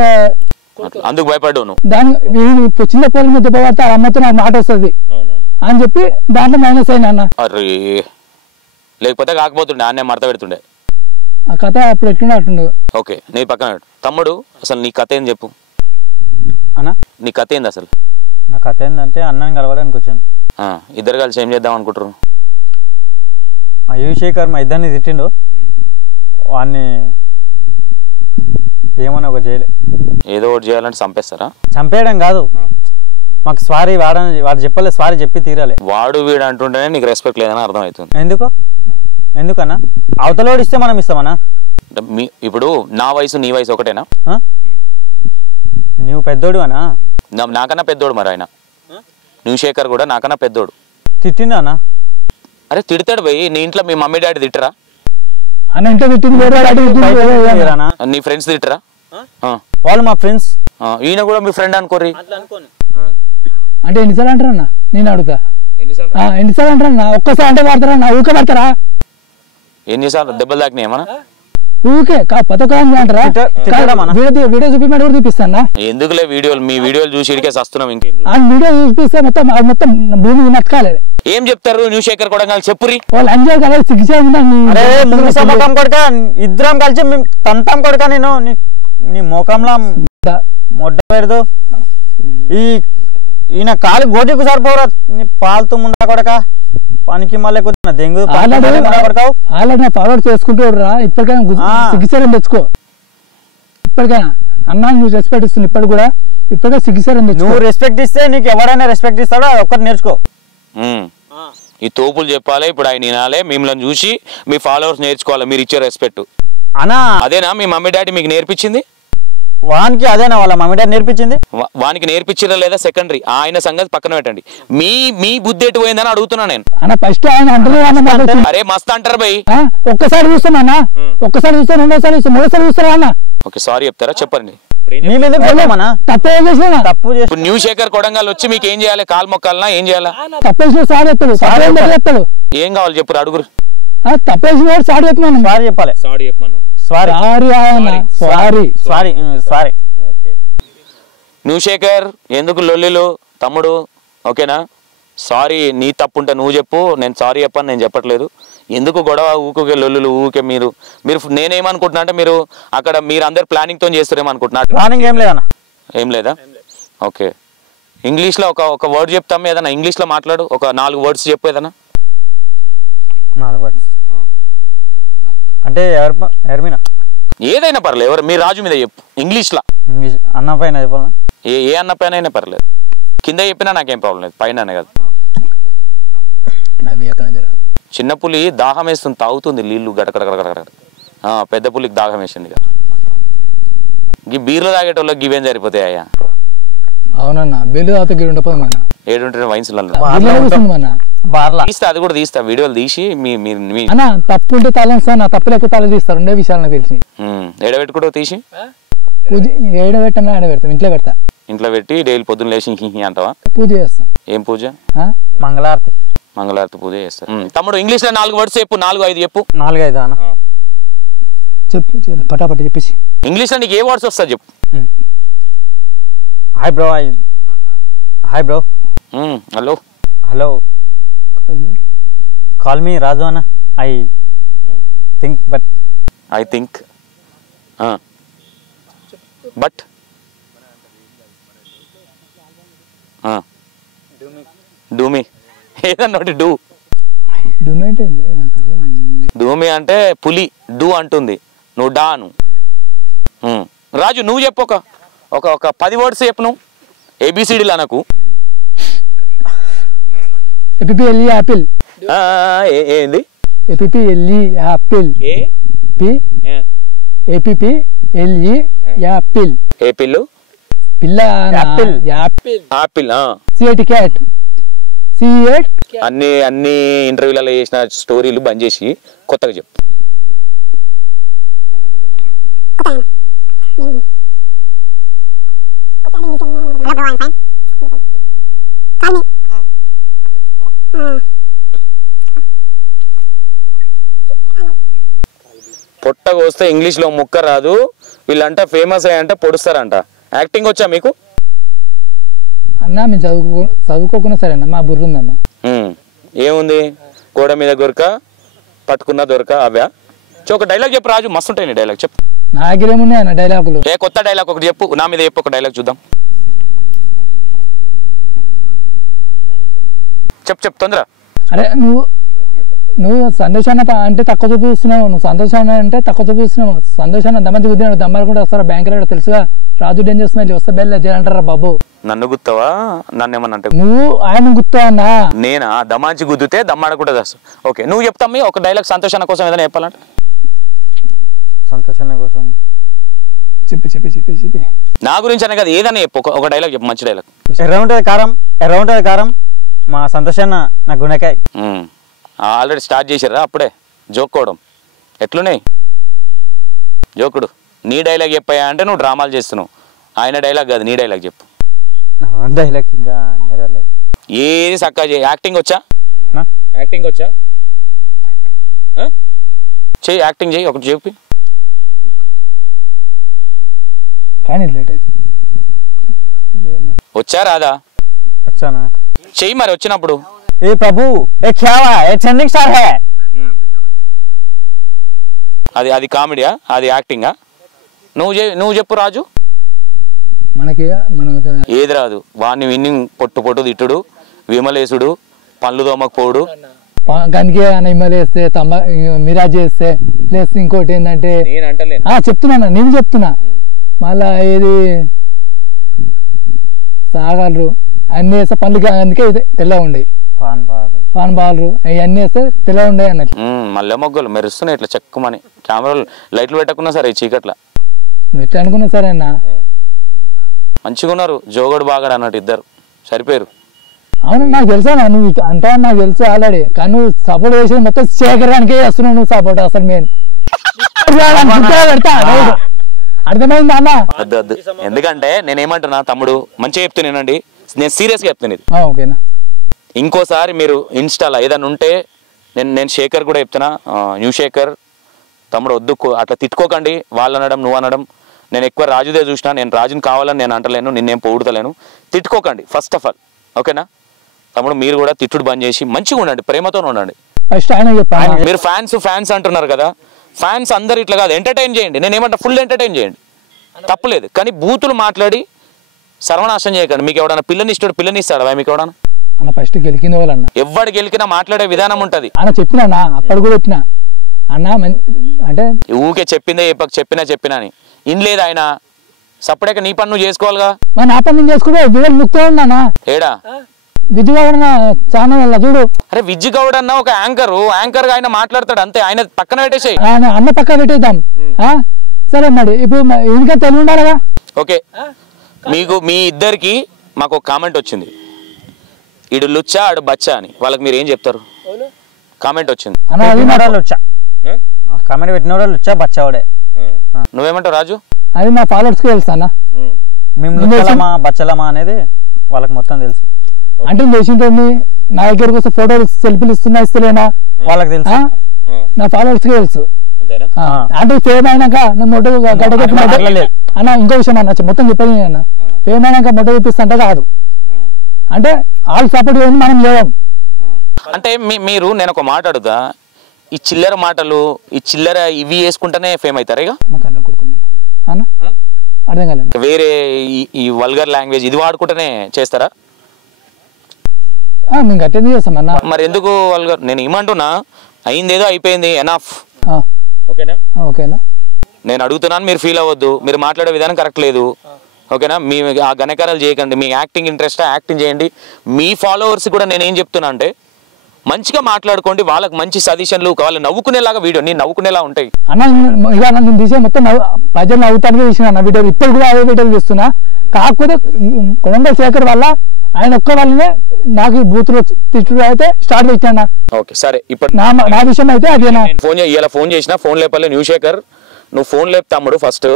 అందుకు భయపడ్డావు నువ్వు. దాని చిన్న పోల మీద పడితే అమ్మతో నాకు మాట వస్తుంది అని చెప్పి దాంట్లో మైనస్ అయినా అన్న. అరే లేకపోతే కాకపోతుండే, అన్నే మడత పెడుతుండే. ఆ కథ అప్పుడు ఎట్లుండే అట్లుండే. ఓకే, నీ పక్కన తమ్ముడు, అసలు నీ కథ ఏం చెప్పు అన్న. నీ కథ ఏంది అసలు? నా కథ ఏంటంటే అన్నని కలవడానికి వచ్చాను. ఇద్దరు కలిసి ఏం చేద్దాం అనుకుంటారు? యువశేఖర్ మా ఇద్దరిని తిట్టిండు, వాడిని ఏమన్నా ఒక చేయలే. ఏదో ఒకటి చేయాలంటే చంపేస్తారా? చంపేయడం కాదు, మాకు సారీ వాడు చెప్పలే, సారీ చెప్పి తీరాలి. వాడు వీడు అంటుంటేనే నీకు రెస్పెక్ట్ లేదని అర్థం అవుతుంది. ఎందుకన్నా? అవతలోడు ఇస్తే మనం ఇస్తామన్నా. ఇప్పుడు నా వయసు నీ వయసు ఒకటేనా? నువ్వు పెద్దోడు అనా? నాకన్నా పెద్దోడు. మరి ఆయన యువశేఖర్ కూడా నాకన్నా పెద్దోడు. తిట్టిందా అన్న? అరే తిడతాడు పోయి. నీ ఇంట్లో మీ మమ్మీ డాడీ తిట్టరా? నీ ఫ్రెండ్స్ తిట్టరా? వాళ్ళు మా ఫ్రెండ్స్. ఈయన కూడా మీ ఫ్రెండ్ అనుకోరి. అంటే ఎన్నిసార్లు అంటారన్నా? నేను అడుగుతా, ఎన్నిసార్లు అంటారన్నా? ఒక్కసారి అంటే పడతారా? ఊక పడతారా? ఎన్నిసార్లు దెబ్బలు తాకినాయి ఏమన్నా? ఊకే పథకం అంటారా వీడియో చూపించమని కూడా చూపిస్తాను ఎందుకులే వీడియోలు మీ వీడియోలు చూసి ఇడికే వస్తున్నాం ఇంకే వీడియో చూపిస్తే మొత్తం భూమి నక్కాలి ఏం చెప్తారు న్యూ శేఖర్ కొడగాలి చెప్పురి వాళ్ళు అంజారు కదా శిక్ష కొడక ఇద్దరం కలిసి తంతాం కొడక నేను నీ మోకంలా మొట్ట పెడదు ఈయన కాలు గోటికి సరిపోరా నీ పాలుతూ ముండా కొడక పనికి మళ్ళీ దెంగు ఆల్రెడీ ఫార్వర్డ్ చేసుకుంటూ రా ఇప్పటికైనా సిగ్గుసారం తెచ్చుకో ఇప్పటికైనా అన్నా నువ్వు రెస్పెక్ట్ ఇస్తుంది ఇప్పటి కూడా ఇప్పటికే సిగ్గుసారం నువ్వు రెస్పెక్ట్ ఇస్తే నీకు ఎవరైనా రెస్పెక్ట్ ఇస్తాడో అది ఒక్కటి నేర్చుకో ఈ తోపులు చెప్పాలి ఇప్పుడు ఆయన వినాలి మిమ్మల్ని చూసి మీ ఫాలోవర్స్ నేర్చుకోవాలి మీరు ఇచ్చే రెస్పెక్ట్ అనా అదేనా మీ మమ్మీ డాడీ మీకు నేర్పించింది వానికి అదేనా వాళ్ళ మమ్మీ డాడీ నేర్పించింది వానికి నేర్పించరా లేదా సెకండరీ ఆయన సంగతి పక్కన పెట్టండి మీ బుద్ధి ఎటు పోయిందని అడుగుతున్నా నేను ఫస్ట్ ఆయన అరే మస్త్ అంటారు భయ్ ఒక్కసారి చూస్తున్నా ఒక్కసారి చూస్తాను రెండోసారి చూస్తాను మూడోసారి చూస్తాను అన్న ఓకే సారీ చెప్తారా చెప్పండి తప్పు న్యూ శేఖర్ కొడంగల్ వచ్చి మీకు ఏం చేయాలి కాలు మొక్కాలనా ఏం చేయాలా తప్పేసిన సారీ చెప్తాడు ఏం కావాలి చెప్పు అడుగురు తప్పేసిన సారీ చెప్తున్నాను సారీ చెప్పాలి సారీ చెప్పాను సారీ న్యూ శేఖర్ ఎందుకు లొల్లిలు తమ్ముడు ఓకేనా సారీ నీ తప్పు ఉంటే నువ్వు చెప్పు నేను సారీ చెప్పాను నేను చెప్పట్లేదు ఎందుకు గొడవ ఊకే లొల్లులు ఊకే మీరు నేనేమనుకుంటున్నా అంటే మీరు అక్కడ మీరు అందరు ప్లానింగ్ తో చేస్తారేమో అనుకుంటున్నా ప్లానింగ్ ఏం లేదన్నా ఏం లేదా ఓకే ఇంగ్లీష్ లో ఒక వర్డ్ చెప్తాము ఏదన్నా ఇంగ్లీష్ లో మాట్లాడు ఒక 4 వర్డ్స్ చెప్పు ఏదన్నా 4 వర్డ్స్ అంటే ఎర్మినా ఏదైనా పర్లేదు ఎవరు మీ రాజు మీద చెప్పు ఇంగ్లీష్ లా అన్న పైన చెప్పాలన్నా ఏ అన్న పైన అయినా పర్లేదు కింద చెప్పినా నాకేం ప్రాబ్లం లేదు పైన కాదు చిన్న పులి దాహం వేస్తుంది తాగుతుంది నీళ్లు గడకడగడగడ పెద్ద పులికి దాహం వేసింది కదా ఈ బీర్లు తాగేటోళ్ళకి గివేం సరిపోతాయా అవునన్నా బీర్లు తాగితే గిరి ఉండపోదన్నా ఏడుంటే వైన్స్ తీస్తా అది కూడా తీస్తా వీడియోలు తీసి తప్పు ఉంటే తల తప్పు లేక తల తీస్తారు ఉండే విషయాలు నాకు తెలిసి ఏడబెట్టుకుంటూ తీసి ఏడబెట్టా ఆడబెడతాం ఇంట్లో పెట్టి డైలీ పొద్దున్న లేచి అంటావా పూజ చేస్తాం ఏం పూజ మంగళారతి పూజ చేస్తా తమ్ముడు ఇంగ్లీష్ లో 4 వర్డ్స్ చెప్పు 4-5 చెప్పు 4-5 అన్న చెప్పు పటాపట చెప్పేసి ఇంగ్లీష్ లో నీకు ఏ వర్డ్స్ వస్తా చెప్పు hi bro hello call me Raju అన్న I think but do me ఏదన్నా డూమి అంటే పులి డూ అంటుంది నువ్వు డాను రాజు నువ్వు చెప్పు ఒక 10 వర్డ్స్ చెప్పు నువ్వు ఏబిసిడీలు అనకు యాపిల్ ఏంది యాపిల్ యాపిల్ ఏపిల్ పిల్ల యాపిల్ క్యాట్ అన్ని ఇంటర్వ్యూలలో చేసిన స్టోరీలు బంద్ చేసి కొత్తగా చెప్పు పొట్టగా వస్తే ఇంగ్లీష్ లో ముక్క రాదు వీళ్ళంట ఫేమస్ అయ్యంట పొడుస్తారంట యాక్టింగ్ వచ్చా మీకు అన్నా మేము చదువుకోకుండా సరే అన్న మా బుర్ర ఉందన్న ఏముంది గోడ మీద గొరక పట్టుకున్న దొరక అవా ఒక డైలాగ్ చెప్పు రాజు మస్తు ఉంటాయి నీ డైలాగ్ చెప్పు నాకేమున్నాయి అన్న డైలాగులు కొత్త డైలాగ్ ఒకటి చెప్పు నా మీద చెప్పు ఒక డైలాగ్ చూద్దాం చెప్పు తొందర అరే నువ్వు సంతోషాన్ని అంటే తక్కువ చూపిస్తున్నావు నువ్వు సంతోషాన్ని అంటే తక్కువ చూపిస్తున్నావు సంతోషాన్ని దమ్మంది గుద్దినాడు దమ్మకుండా వస్తారా బ్యాంకులో తెలుసుగా రాజు డేంజర్ స్మైల్ వస్తే బెల్ చేయాలంటారా బాబు నన్ను గుత్తావా నన్ను ఏమన్నా అంటే నువ్వు ఆయన గుత్తావా అన్నా నేనా దమాంచి గుద్దితే దమ్మాడకుండా చేస్తా ఓకే నువ్వు చెప్తాం ఒక డైలాగ్ సంతోషాన్ని కోసం ఏదైనా చెప్పాలంటే సంతోషాన్ని కోసం చెప్పి నా గురించి అనే కదా ఏదైనా చెప్పు ఒక డైలాగ్ చెప్పు మంచి డైలాగ్ ఎర్ర ఉంటది కారం మా సంతోషాన్న నా గుణకాయ ఆల్రెడీ స్టార్ట్ చేసారా అప్పుడే జోక్కోవడం ఎట్లున్నాయి జోకుడు నీ డైలాగ్ చెప్పాయా అంటే నువ్వు డ్రామాలు చేస్తున్నావు ఆయన డైలాగ్ కాదు నీ డైలాగ్ చెప్పు డైలాగ్ ఏది చక్కగా చేయి యాక్టింగ్ వచ్చా చెయ్యి యాక్టింగ్ చెయ్యి ఒకటి చెప్పి కానీ లేట్ అయితే వచ్చా రాదా వచ్చానా చెయ్యి మరి వచ్చినప్పుడు ఏ ప్రభు ఏ ఖ్యావా ఏ ట్రెండింగ్ స్టార్ హే అది కామెడీయా అది యాక్టింగా నువ్వు చెప్పు రాజు మనకి ఏది రాదు వాడిని విన్నింగ్ పొట్టు తిట్టుడు విమలేసుడు పళ్ళు దోమకపోడు గనికి ఇమ్మలు వేస్తే మిరాజ్ చేస్తే ప్లస్ ఇంకోటి ఏంటంటే చెప్తున్నా నేను చెప్తున్నా మళ్ళా ఏది సాగలరు అన్ని వేస్తే పళ్ళు అందుకే తెల్లగా ఉండేవి పాన్ బాలు అవన్నీ వేస్తే తెల్లగా ఉండేవి అన్నట్టు మళ్ళీ మొగ్గలు మెరుస్తున్నాయి ఇట్లా చెక్కుమని కెమెరాలు లైట్లు పెట్టకున్నా సరే చీకట్ల నువ్వు ఎట్లా అనుకున్నా సరే అన్న మంచిగా ఉన్నారు జోగడు బాగాడు అన్నట్టు ఇద్దరు సరిపోయారు అవును నాకు తెలుసా నువ్వు అంతా నాకు తెలుసు ఆల్రెడీ కానీ నువ్వు సపోర్ట్ చేసేది మొత్తం శేఖరానికే చేస్తున్నావు నువ్వు సపోర్ట్ అసలు నేను పెడతా అర్థమైంది అన్న వద్దు ఎందుకంటే నేనేమంటున్నా తమ్ముడు మంచిగా చెప్తున్నానండి నేను సీరియస్గా చెప్తాను ఇది ఓకేనా ఇంకోసారి మీరు ఇన్స్టాలో ఏదైనా ఉంటే నేను శేఖర్ కూడా చెప్తున్నా న్యూ శేఖర్ తమ్ముడు వద్దు అట్లా తిట్టుకోకండి వాళ్ళు అనడం నువ్వు అనడం నేను ఎక్కువ రాజుదే చూసినా నేను రాజుని కావాలని నేను అంటలేను నిన్నేం పొగుడతలేను తిట్టుకోకండి ఫస్ట్ ఆఫ్ ఆల్ ఓకేనా తమ్ముడు మీరు కూడా తిట్టుడు బంద్ చేసి మంచిగా ఉండండి ప్రేమతో ఉండండి మీరు ఫ్యాన్స్ అంటున్నారు కదా ఫ్యాన్స్ అందరు ఇట్లా కాదు ఎంటర్టైన్ చేయండి నేను ఏమంటా ఫుల్ ఎంటర్టైన్ చేయండి తప్పులేదు కానీ బూతులు మాట్లాడి సర్వనాశనం చేయకండి మీకు ఎవడన్నా పిల్లని ఇస్తాడా మీకు ఎవడన్నా ఫస్ట్ గెలికిన వాళ్ళన్న ఎవడు గెలికినా మాట్లాడే విధానం ఉంటది అన్న చెప్పినా అప్పుడు కూడా చెప్పినా అన్న అంటే ఊకే చెప్పినా అని ఇన్లేదు ఆయన సపరేట్గా నీ పని నువ్వు చేసుకోవాలిగా నా పని నేను చేసుకుంటే విజయ్ ముక్తో ఉన్నా ఏడా విజయగౌడ ఛానల్ చూడు అరే విజయగౌడ అన్న ఒక యాంకర్ ఆయన మాట్లాడతాడు అంతే ఆయన పక్కన పెట్టేసాయి అన్న పక్కన పెట్టేద్దాం సరే మరి ఇప్పుడు ఇంకా తెలివి ఉండాలిగా ఓకే మీకు మీ ఇద్దరికి మాకు ఒక కామెంట్ వచ్చింది ఇడు లుచ్చా ఆడు బచ్చా అని వాళ్ళకి మీరు ఏం చెప్తారు కామెంట్ వచ్చింది కామెంట్ పెట్టిన లుచ్చా బచ్చావాడే నువ్వేమంటావు రాజు అది మా ఫాలోవర్స్ కి తెలుసు అన్న మేము బచ్చలమా అనేది వాళ్ళకి మొత్తం తెలుసు అంటే చేసింటోని నా దగ్గరకు వస్తే ఫోటోలు సెల్ఫీలు ఇస్తలేనా వాళ్ళకి తెలుసు నా ఫాలోవర్స్ కి తెలుసు అంటే ఫేమ్ అయినాక మొట్ట అన్న ఇంకో విషయం అన్న మొత్తం చెప్పేది అన్న ఫేమ్ అయినాక మొట్ట చూపిస్తుంటే కాదు అంటే వాళ్ళు సపోర్ట్ చేయండి మనం లేవం అంటే మీరు నేను ఒక మాట అడుగుతా ఈ చిల్లర మాటలు ఈ చిల్లర ఇవి వేసుకుంటేనే ఫేమ్ అవుతారు ఇక అర్థం కాలేదు వేరే ఈ వల్గర్ లాంగ్వేజ్ ఇది వాడుకుంటేనే చేస్తారా మేము గట్టింది చేస్తాం అన్న మరి ఎందుకు వల్గర్ నేను ఏమంటున్నా అయిందేదో అయిపోయింది ఎనఫ్ ఓకేనా నేను అడుగుతున్నాను మీరు ఫీల్ అవ్వద్దు మీరు మాట్లాడే విధానం కరెక్ట్ లేదు ఓకేనా మీ ఆ ఘనకారాలు చేయకండి మీ యాక్టింగ్ ఇంట్రెస్ట్ యాక్టింగ్ చేయండి మీ ఫాలోవర్స్ కూడా నేను ఏం చెప్తున్నా అంటే మంచిగా మాట్లాడుకోండి వాళ్ళకి మంచి సజెషన్లు వాళ్ళు నవ్వుకునేలాగా వీడియో నేను నవ్వుకునేలా ఉంటాయి అన్న ఇక నేను తీసే మొత్తం ప్రజలు నవ్వుతానికి తీసిన అన్న వీడియో ఇప్పుడు కూడా అదే వీడియోలు తీస్తున్నా కాకపోతే కొండ శేఖర్ వల్ల ఆయన ఒక్క వాళ్ళనే నాకు బూతులు తిట్టుడు అయితే స్టార్ట్ చేసిన ఓకే సరే ఇప్పుడు నా విషయం అయితే అదేనా ఫోన్ చేసిన ఫోన్ లేపలే న్యూ శేఖర్ నువ్వు ఫోన్ లేపు తమ్ముడు ఫస్ట్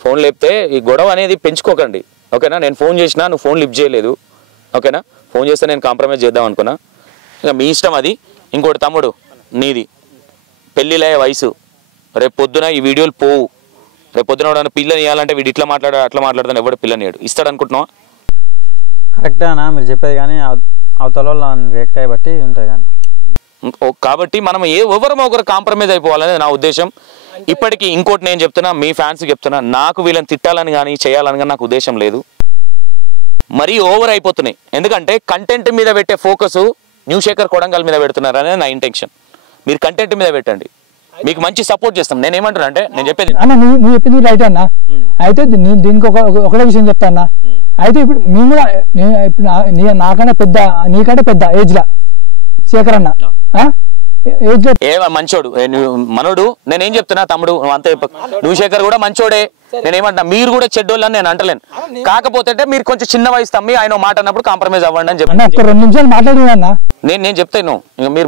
ఫోన్ లేపితే ఈ గొడవ అనేది పెంచుకోకండి ఓకేనా నేను ఫోన్ చేసినా నువ్వు ఫోన్ లిఫ్ట్ చేయలేదు ఓకేనా ఫోన్ చేస్తే నేను కాంప్రమైజ్ చేద్దాం అనుకున్నా ఇక మీ ఇష్టం అది ఇంకోటి తమ్ముడు నీది పెళ్ళిలే వయసు రేపు పొద్దున ఈ వీడియోలు పోవు రేపు పొద్దున పిల్లని ఇవ్వాలంటే వీడు ఇట్లా మాట్లాడాడు అట్లా మాట్లాడతాను ఎవడు పిల్లని ఇస్తాడు అనుకుంటున్నావా కరెక్టే అన్న మీరు చెప్పేది కానీ అవతల రియాక్ట్ అయ్యి బట్టి ఉంటుంది కానీ కాబట్టి మనం ఒకరు కాంప్రమైజ్ అయిపోవాలనేది నా ఉద్దేశం ఇప్పటికీ ఇంకోటి నేను చెప్తున్నా మీ ఫ్యాన్స్ చెప్తున్నా నాకు వీళ్ళని తిట్టాలని కానీ చేయాలని కానీ నాకు ఉద్దేశం లేదు మరీ ఓవర్ అయిపోతున్నాయి ఎందుకంటే కంటెంట్ మీద పెట్టే ఫోకస్ న్యూ శేఖర్ కొడంగల్ మీద పెడుతున్నారు అనేది నా ఇంటెన్షన్ మీరు కంటెంట్ మీద పెట్టండి మీకు మంచి సపోర్ట్ చేస్తాం నేను ఏమంటున్నా అంటే నేను చెప్పేది అన్న నువ్వు చెప్పింది రైట్ అన్న అయితే దీనికి ఒకటే విషయం చెప్తా అన్న అయితే ఇప్పుడు మేము కూడా ఇప్పుడు నాకన్నా పెద్ద నీకంటే పెద్ద ఏజ్ లా శేఖర్ అన్న ఏ మంచోడు మనోడు నేనేం చెప్తున్నా తమ్ముడు అంతే న్యూ శేఖర్ కూడా మంచోడే నేనేమంటున్నా మీరు కూడా చెడ్డోళ్ళని నేను అంటలేను కాకపోతే మీరు కొంచెం చిన్న వయసు తమ్మి ఆయన మాట అన్నప్పుడు కాంప్రమైజ్ అవ్వండి అని చెప్పి 2 నిమిషాలు మాట్లాడినా నేను చెప్తాను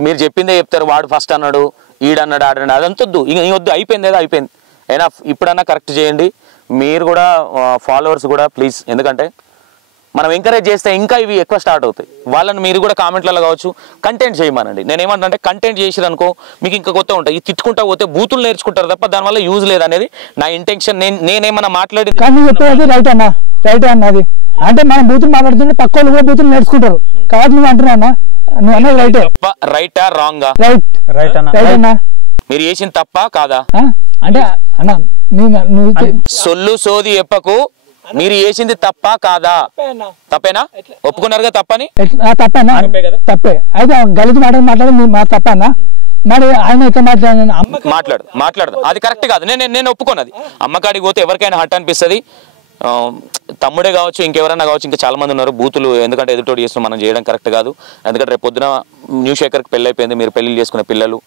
మీరు చెప్పిందే చెప్తారు వాడు ఫస్ట్ అన్నాడు ఈడన్నాడు ఆడన్నాడు అదంతా వద్దు ఇక వద్దు అయిపోయింది ఏదో అయిపోయింది అయినా ఇప్పుడన్నా కరెక్ట్ చేయండి మీరు కూడా ఫాలోవర్స్ కూడా ప్లీజ్ ఎందుకంటే మనం ఎంకరేజ్ చేస్తే ఇంకా ఇవి ఎక్కువ స్టార్ట్ అవుతాయి. వాళ్ళని మీరు కూడా కామెంట్లలో కావచ్చు కంటెంట్ చేయమనండి. నేను ఏమంటే కంటెంట్ చేసిరనుకో మీకు ఇంకా కొత్త ఉంటాయి. ఇది తిట్టుకుంటా పోతే బూతులు నేర్చుకుంటారు తప్ప దానివల్ల యూజ్ లేదనేది నా ఇంటెన్షన్. నేనేమన్నా మాట్లాడి రైట్ అన్న, రైట్ అన్నది అంటే మనం బూతులు మాట్లాడుతుంటే పక్క వాళ్ళు కూడా బూతులు నేర్చుకుంటారు కాదు నువ్వు అంటున్నా నువ్వు అన్నది రైట్. రైటా రాంగా? రైట్ రైట్ అన్న. మీరు చేసిన తప్ప కాదా అంటే అన్న నువ్వు సొల్లు సోది చెప్పకు. మీరు చేసింది తప్ప కాదా? తప్పేనా? ఒప్పుకున్నారుగా తప్పని? తప్పేనా? తప్పే. అయితే గలీజ్ మాట్లాడి మా తప్పన్నా మరి ఆయన ఎట్లా మాట్లాడదు అది కరెక్ట్ కాదు. నేను ఒప్పుకోనది. అమ్మకాడికి పోతే ఎవరికైనా హట్ అనిపిస్తుంది. తమ్ముడే కావచ్చు ఇంకెవరైనా కావచ్చు ఇంకా చాలా మంది ఉన్నారు బూతులు. ఎందుకంటే ఎదుటోడు చేస్తున్నాం మనం చేయడం కరెక్ట్ కాదు. ఎందుకంటే రేపు పొద్దున న్యూ శేఖర్కి పెళ్ళి అయిపోయింది. మీరు పెళ్ళిళ్ళు చేసుకునే పిల్లలు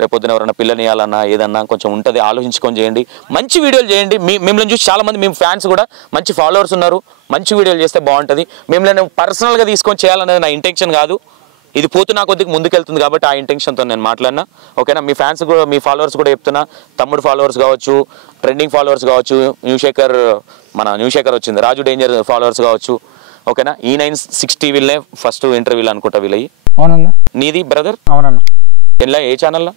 రేపు పొద్దున ఎవరైనా పిల్లని ఇవ్వాలన్నా ఏదన్నా కొంచెం ఉంటుంది. ఆలోచించుకొని చేయండి. మంచి వీడియోలు చేయండి. మిమ్మల్ని చూసి చాలామంది మేము ఫ్యాన్స్ కూడా మంచి ఫాలోవర్స్ ఉన్నారు. మంచి వీడియోలు చేస్తే బాగుంటుంది. మిమ్మల్ని పర్సనల్గా తీసుకొని చేయాలనేది నా ఇంటెన్షన్ కాదు. ఇది పోతున్నా కొద్దిగా ముందుకెళ్తుంది కాబట్టి ఆ ఇంటెన్షన్తో నేను మాట్లాడినా. ఓకేనా? మీ ఫ్యాన్స్ కూడా మీ ఫాలోవర్స్ కూడా చెప్తున్నా. తమ్ముడు ఫాలోవర్స్ కావచ్చు, ట్రెండింగ్ ఫాలోవర్స్ కావచ్చు, న్యూ శేఖర్ వచ్చింది రాజు డేంజర్ ఫాలోవర్స్ కావచ్చు. ఓకేనా? E960 వీళ్ళే ఫస్ట్ ఇంటర్వ్యూలు అనుకుంటా వీళ్ళవి. అవునన్నా. నీది బ్రదర్? అవునన్నా. ఎలా ఏ ఛానల్లో?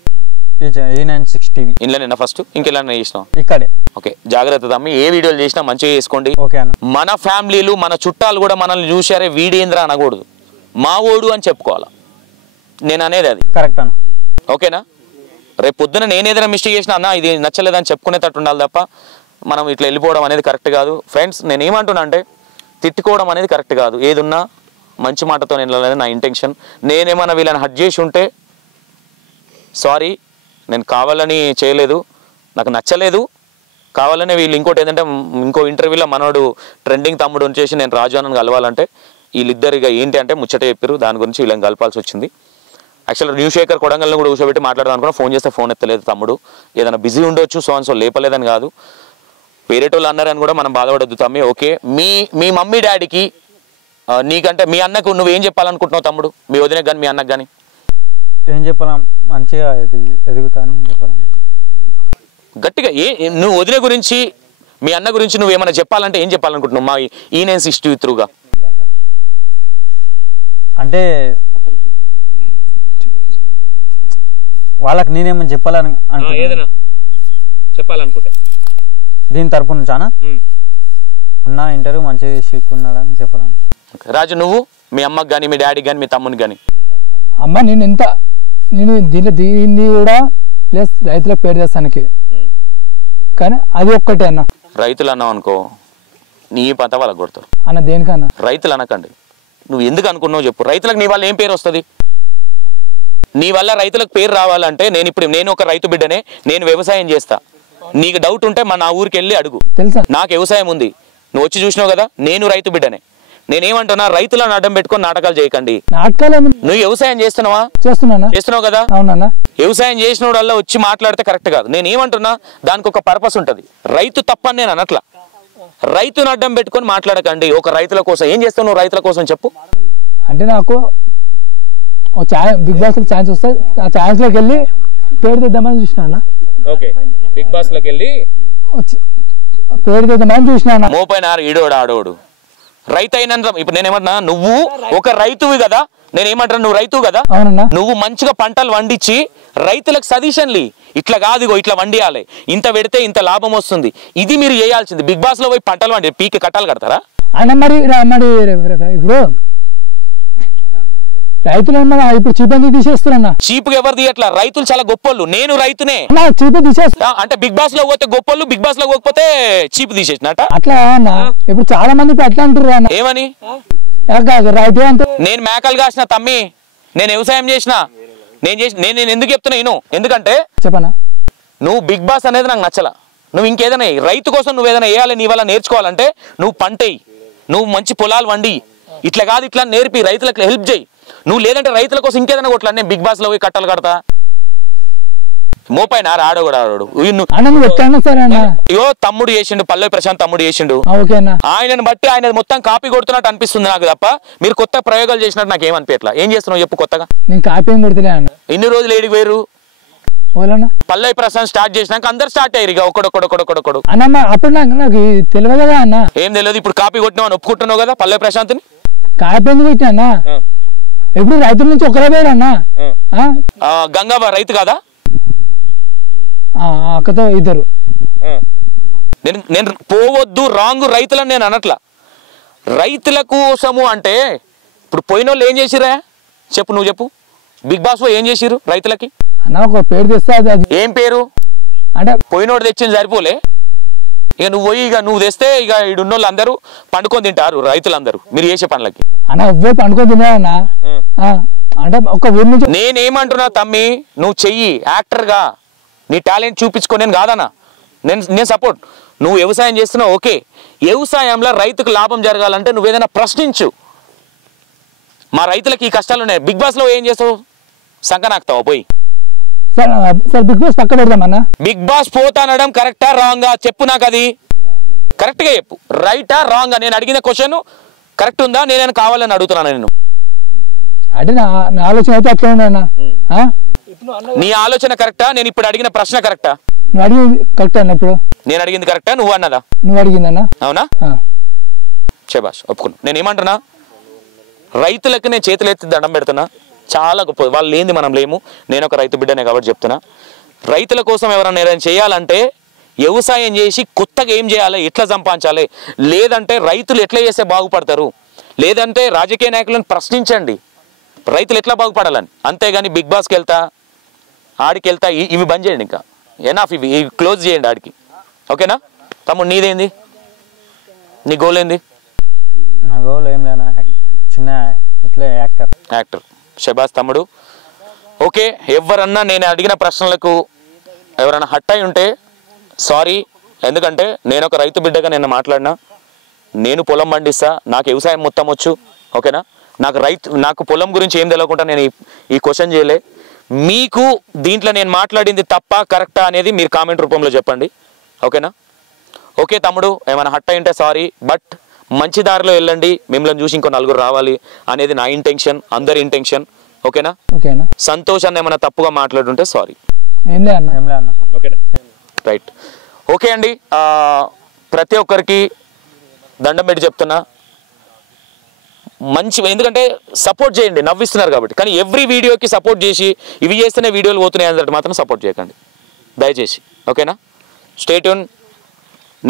E960 ఇంట్లోనేనా first? ఇంకెలా చేసినావు? ఇక్కడే. ఓకే, జాగ్రత్త తమ్మి. ఏ వీడియోలు చేసినా మంచిగా చేసుకోండి. ఓకే అన్న. మన ఫ్యామిలీలు మన చుట్టాలు కూడా మనల్ని చూసారే వీడేంద్ర అనకూడదు, మా ఓడు అని చెప్పుకోవాలా. నేను అనేది అది కరెక్ట్ అన్న. ఓకేనా? రేపు పొద్దున నేను ఏదైనా మిస్టేక్ చేసినా అన్న ఇది నచ్చలేదని చెప్పుకునేటట్టు ఉండాలి తప్ప మనం ఇట్లా వెళ్ళిపోవడం అనేది కరెక్ట్ కాదు. ఫ్రెండ్స్ నేను ఏమంటున్నా అంటే తిట్టుకోవడం అనేది కరెక్ట్ కాదు. ఏదున్నా మంచి మాటతో వెళ్ళాలని నా ఇంటెన్షన్. నేనేమన్నా వీళ్ళని హట్ చేసి ఉంటే సారీ, నేను కావాలని చేయలేదు, నాకు నచ్చలేదు. కావాలని వీళ్ళు ఇంకోటి ఏంటంటే ఇంకో ఇంటర్వ్యూలో మనోడు ట్రెండింగ్ తమ్ముడు వచ్చేసి నేను రాజు అని కలవాలంటే వీళ్ళిద్దరిగా ఏంటి అంటే ముచ్చట చెప్పారు. దాని గురించి వీళ్ళని కలపాల్సి వచ్చింది. యాక్చువల్గా న్యూ శేఖర్ కొడంగల్ని కూడా కూర్చోబెట్టి మాట్లాడదాం అనుకున్నా. ఫోన్ చేస్తే ఫోన్ ఎత్తలేదు తమ్ముడు. ఏదైనా బిజీ ఉండొచ్చు, సో లేపలేదని కాదు. వేరేటోళ్ళు అన్నారని కూడా మనం బాధపడొద్దు తమ్మి. ఓకే, మీ మమ్మీ డాడీకి నీకంటే మీ అన్నకు నువ్వేం చెప్పాలనుకుంటున్నావు తమ్ముడు? మీ వదినకు కానీ మీ అన్నకు కానీ ఏం చెప్పాలా? మంచిగా ఎదుగుతాను చెప్పాలి. గట్టిగా నువ్వు వదిన గురించి మీ అన్న గురించి నువ్వేమైనా చెప్పాలంటే ఏం చెప్పాలనుకుంటున్నావు మా E960 త్రూగా? అంటే వాళ్ళకి నేనేమని చెప్పాలనుకుంటే దీని తరపు నుంచానా అన్న ఇంటర్వ్యూ మంచిగా తీసుకున్నాడని చెప్పాలని. రాజు నువ్వు మీ అమ్మకి కానీ మీ డాడీకి కానీ మీ తమ్మునికి కానీ? అమ్మ నేను దీన్ని కూడా ప్లస్ రైతుల పేరు చేస్తానికి, కానీ అది ఒక్కటే అన్న. రైతులు అన్నావు అనుకో నీ పంట వాళ్ళకి కొడతారు అన్న. దేనికన్నా రైతులు అనకండి. నువ్వు ఎందుకు అనుకున్నావు చెప్పు. రైతులకు నీ వల్ల ఏం పేరు వస్తుంది? నీ వల్ల రైతులకు పేరు రావాలంటే నేను ఒక రైతు బిడ్డనే, నేను వ్యవసాయం చేస్తా. నీకు డౌట్ ఉంటే నా ఊరికి వెళ్ళి అడుగు. తెలుసా నాకు వ్యవసాయం ఉంది, నువ్వు వచ్చి చూసినావు కదా. నేను రైతు బిడ్డనే. నేనేమంటున్నా, రైతులను అడ్డం పెట్టుకొని నాటకాలు చేయకండి. నువ్వు వ్యవసాయం చేస్తున్నావు కదా. వ్యవసాయం చేసిన వల్ల వచ్చి మాట్లాడితే కరెక్ట్ కాదు. నేనేమంటున్నా, దానికి ఒక పర్పస్ ఉంటది. రైతు తప్పని నేను అనట్లా. రైతును అడ్డం పెట్టుకొని మాట్లాడకండి. ఒక రైతుల కోసం ఏం చేస్తావు నువ్వు? రైతుల కోసం చెప్పు. అంటే నాకు బిగ్ బాస్ లో ఛాన్స్ వస్తే ఆ ఛాన్స్ లోకి వెళ్ళి పేరు తెద్దామని చూసినా. ఓకే, బిగ్ బాస్ లోకి వెళ్ళి పేరు తెద్దామని చూసినా. మోపైన ఈడోడు ఆడోడు రైతు అయిన ఇప్పుడు నేనేమంటున్నా, నువ్వు ఒక రైతువి కదా. నేనేమంటున్నా, నువ్వు రైతువు కదా. నువ్వు మంచిగా పంటలు వండించి రైతులకు సజెషన్లు ఇట్లా కాదు, ఇట్లా వండియాలి, ఇంత పెడితే ఇంత లాభం వస్తుంది, ఇది మీరు చేయాల్సింది. బిగ్ బాస్ లో పోయి పంటలు వండి పీకి కట్టాలు కడతారా? అయినా మరి ఇప్పుడు రైతులు ఇప్పుడు చీప్ అని తీసేస్తున్నా. చీప్ ఎవరు తీయట్లా? రైతులు చాలా గొప్పోళ్ళు. నేను రైతునే. చీప్ తీసేస్తా అంటే బిగ్ బాస్ లో పోతే గొప్పోళ్ళు, బిగ్ బాస్ లో పోకపోతే చీప్ తీసేసినట్ట. అట్లా ఇప్పుడు చాలా మంది అట్లా అంటారు. ఏమని? రైతు అంటే నేను మేకలు కాసిన తమ్మి, నేను వ్యవసాయం చేసిన, నేను ఎందుకు చెప్తున్నా నేను? ఎందుకంటే చెప్పనా, నువ్వు బిగ్ బాస్ అనేది నాకు నచ్చలా. నువ్వు ఇంకేదైనా రైతు కోసం నువ్వు ఏదైనా వేయాలి, నీ వల్ల నేర్చుకోవాలంటే నువ్వు పంటేయి, నువ్వు మంచి పొలాలు వండి, ఇట్లా కాదు ఇట్లా నేర్పి రైతులకు హెల్ప్ చేయి. నువ్వు లేదంటే రైతుల కోసం ఇంకేదైనా కొట్లా. నేను బిగ్ బాస్ లో పోయి కట్టలు కడతా. మోపైన ఆడో కూడా ఆడోడు. అయ్యో తమ్ముడు చేసిండు, పల్లవి ప్రశాంత్ తమ్ముడు చేసిండు. ఆయనను బట్టి ఆయన మొత్తం కాపీ కొడుతున్నట్టు అనిపిస్తుంది నాకు తప్ప మీరు కొత్త ప్రయోగాలు చేసినట్టు నాకు ఏమనిపించట్లా. ఏం చేస్తున్నావు చెప్పు కొత్తగా? నేను కాపీ కొడుతున్నా. ఎన్ని రోజులు ఏడికి వేరు? ఓలన్నా పల్లవి ప్రశాంత్ స్టార్ట్ చేసినాక అందరు స్టార్ట్ అయ్యారు ఇక ఒకడొకడు అన్న అప్పుడు నాకు తెలియదు కదా అన్న. ఏం తెలియదు, ఇప్పుడు కాపీ కొట్టినావు అని ఒప్పుకుంటున్నావు కదా పల్లవి ప్రశాంత్ని. కాపీ ఎందుకు పెట్టినా ఎప్పుడు రైతుల నుంచి ఒకరే పేరు అన్న. గంగా రైతు కదా, అక్కతో ఇద్దరు. నేను పోవద్దు రాంగ్ రైతులని నేను అనట్లా. రైతుల కోసము అంటే ఇప్పుడు పోయిన వాళ్ళు ఏం చేసిరా చెప్పు, నువ్వు చెప్పు. బిగ్ బాస్ ఏం చేసిరు రైతులకి? అన్న ఒక పేరు తెస్తే ఏం పేరు అంటే పోయినోడు తెచ్చింది సరిపోలే. ఇక నువ్వు పోయి ఇక నువ్వు తెస్తే ఇక ఇడున్న వాళ్ళు అందరూ పండుకొని తింటారు రైతులందరూ మీరు చేసే పనులకి. అన్న ఎవ్వరు పండుకొని తిన్నారన్నా అంటే ఒక ఊరి నుంచి. నేనేమంటున్నా తమ్మి, నువ్వు చెయ్యి యాక్టర్గా నీ టాలెంట్ చూపించుకో, నేను కాదన్నా, నేను సపోర్ట్. నువ్వు వ్యవసాయం చేస్తున్నావు ఓకే, వ్యవసాయంలో రైతుకు లాభం జరగాలంటే నువ్వు ఏదైనా ప్రశ్నించు. మా రైతులకి ఈ కష్టాలు ఉన్నాయి. బిగ్ బాస్లో ఏం చేస్తావు, సంకనాక్తావా పోయి? సార్ బిగ్ బాస్ పక్క పెడదామన్నా. బిగ్ బాస్ పోతానడం కరెక్టా రాంగా చెప్పు, నాకు అది కరెక్ట్గా చెప్పు. రైటా రాంగా? నేను అడిగిన క్వశ్చన్ కరెక్ట్ ఉందా, నేనైనా కావాలని అడుగుతున్నాను నేను. అంటే నా ఆలోచన అయితే అట్లా ఉన్నా. నీ ఆలోచన కరెక్టా, నేను ఇప్పుడు అడిగిన ప్రశ్న కరెక్టా? నువ్వు అడిగింది కరెక్ట్ అన్న. ఇప్పుడు నేను అడిగింది కరెక్టా, నువ్వు అన్నదా? నువ్వు అడిగిందన్నా. అవునా? శభాష్, ఒప్పుకున్నా. నేను ఏమంటున్నా, రైతులకి నేను చేతులు ఎత్తి దండం పెడుతున్నా. చాలా గొప్ప, వాళ్ళు లేనిది మనం లేము. నేను ఒక రైతు బిడ్డనే కాబట్టి చెప్తున్నా. రైతుల కోసం ఎవరైనా ఏదైనా చేయాలంటే వ్యవసాయం చేసి కొత్తగా ఏం చేయాలి, ఎట్లా సంపాదించాలి, లేదంటే రైతులు ఎట్లా చేస్తే బాగుపడతారు, లేదంటే రాజకీయ నాయకులను ప్రశ్నించండి రైతులు ఎట్లా బాగుపడాలని. అంతేగాని బిగ్ బాస్కి వెళ్తా ఆడికి వెళ్తా ఇవి బంద్ చేయండి. ఇంకా ఎనాఫ్, ఇవి క్లోజ్ చేయండి ఆడికి. ఓకేనా తమ్ముడు? నీదేంది, నీ గోల్ ఏంది? నా గోల్ ఏం లేనా, చిన్న ఇట్లా యాక్టర్. శబాస్ తమ్ముడు. ఓకే, ఎవరన్నా నేను అడిగిన ప్రశ్నలకు ఎవరైనా హట్ అయి ఉంటే సారీ. ఎందుకంటే నేను ఒక రైతు బిడ్డగా నేను మాట్లాడినా. నేను పొలం పండిస్తా, నాకు వ్యవసాయం మొత్తం వచ్చు. ఓకేనా? నాకు పొలం గురించి ఏం తెలియకుండా నేను ఈ క్వశ్చన్ చేయలే. మీకు దీంట్లో నేను మాట్లాడింది తప్ప కరెక్టా అనేది మీరు కామెంట్ రూపంలో చెప్పండి. ఓకేనా? ఓకే తమ్ముడు, ఏమైనా హట్ అయి ఉంటే సారీ. బట్ మంచి దారిలో వెళ్ళండి, మిమ్మల్ని చూసి ఇంకో నలుగురు రావాలి అనేది నా ఇంటెన్షన్, అందరి ఇంటెన్షన్. ఓకేనా? సంతోషాన్ని ఏమైనా తప్పుగా మాట్లాడుంటే సారీ. ఓకేనా? రైట్. ఓకే అండి, ప్రతి ఒక్కరికి దండం పెట్టి చెప్తున్నా, మంచి, ఎందుకంటే సపోర్ట్ చేయండి, నవ్విస్తున్నారు కాబట్టి. కానీ ఎవ్రీ వీడియోకి సపోర్ట్ చేసి ఇవి చేస్తేనే వీడియోలు పోతున్నాయి అన్నట్టు మాత్రం సపోర్ట్ చేయకండి దయచేసి. ఓకేనా? Stay tune.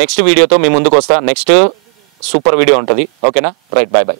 నెక్స్ట్ వీడియోతో మీ ముందుకు వస్తా. నెక్స్ట్ సూపర్ వీడియో ఉంటుంది. ఓకేనా? Right, bye bye.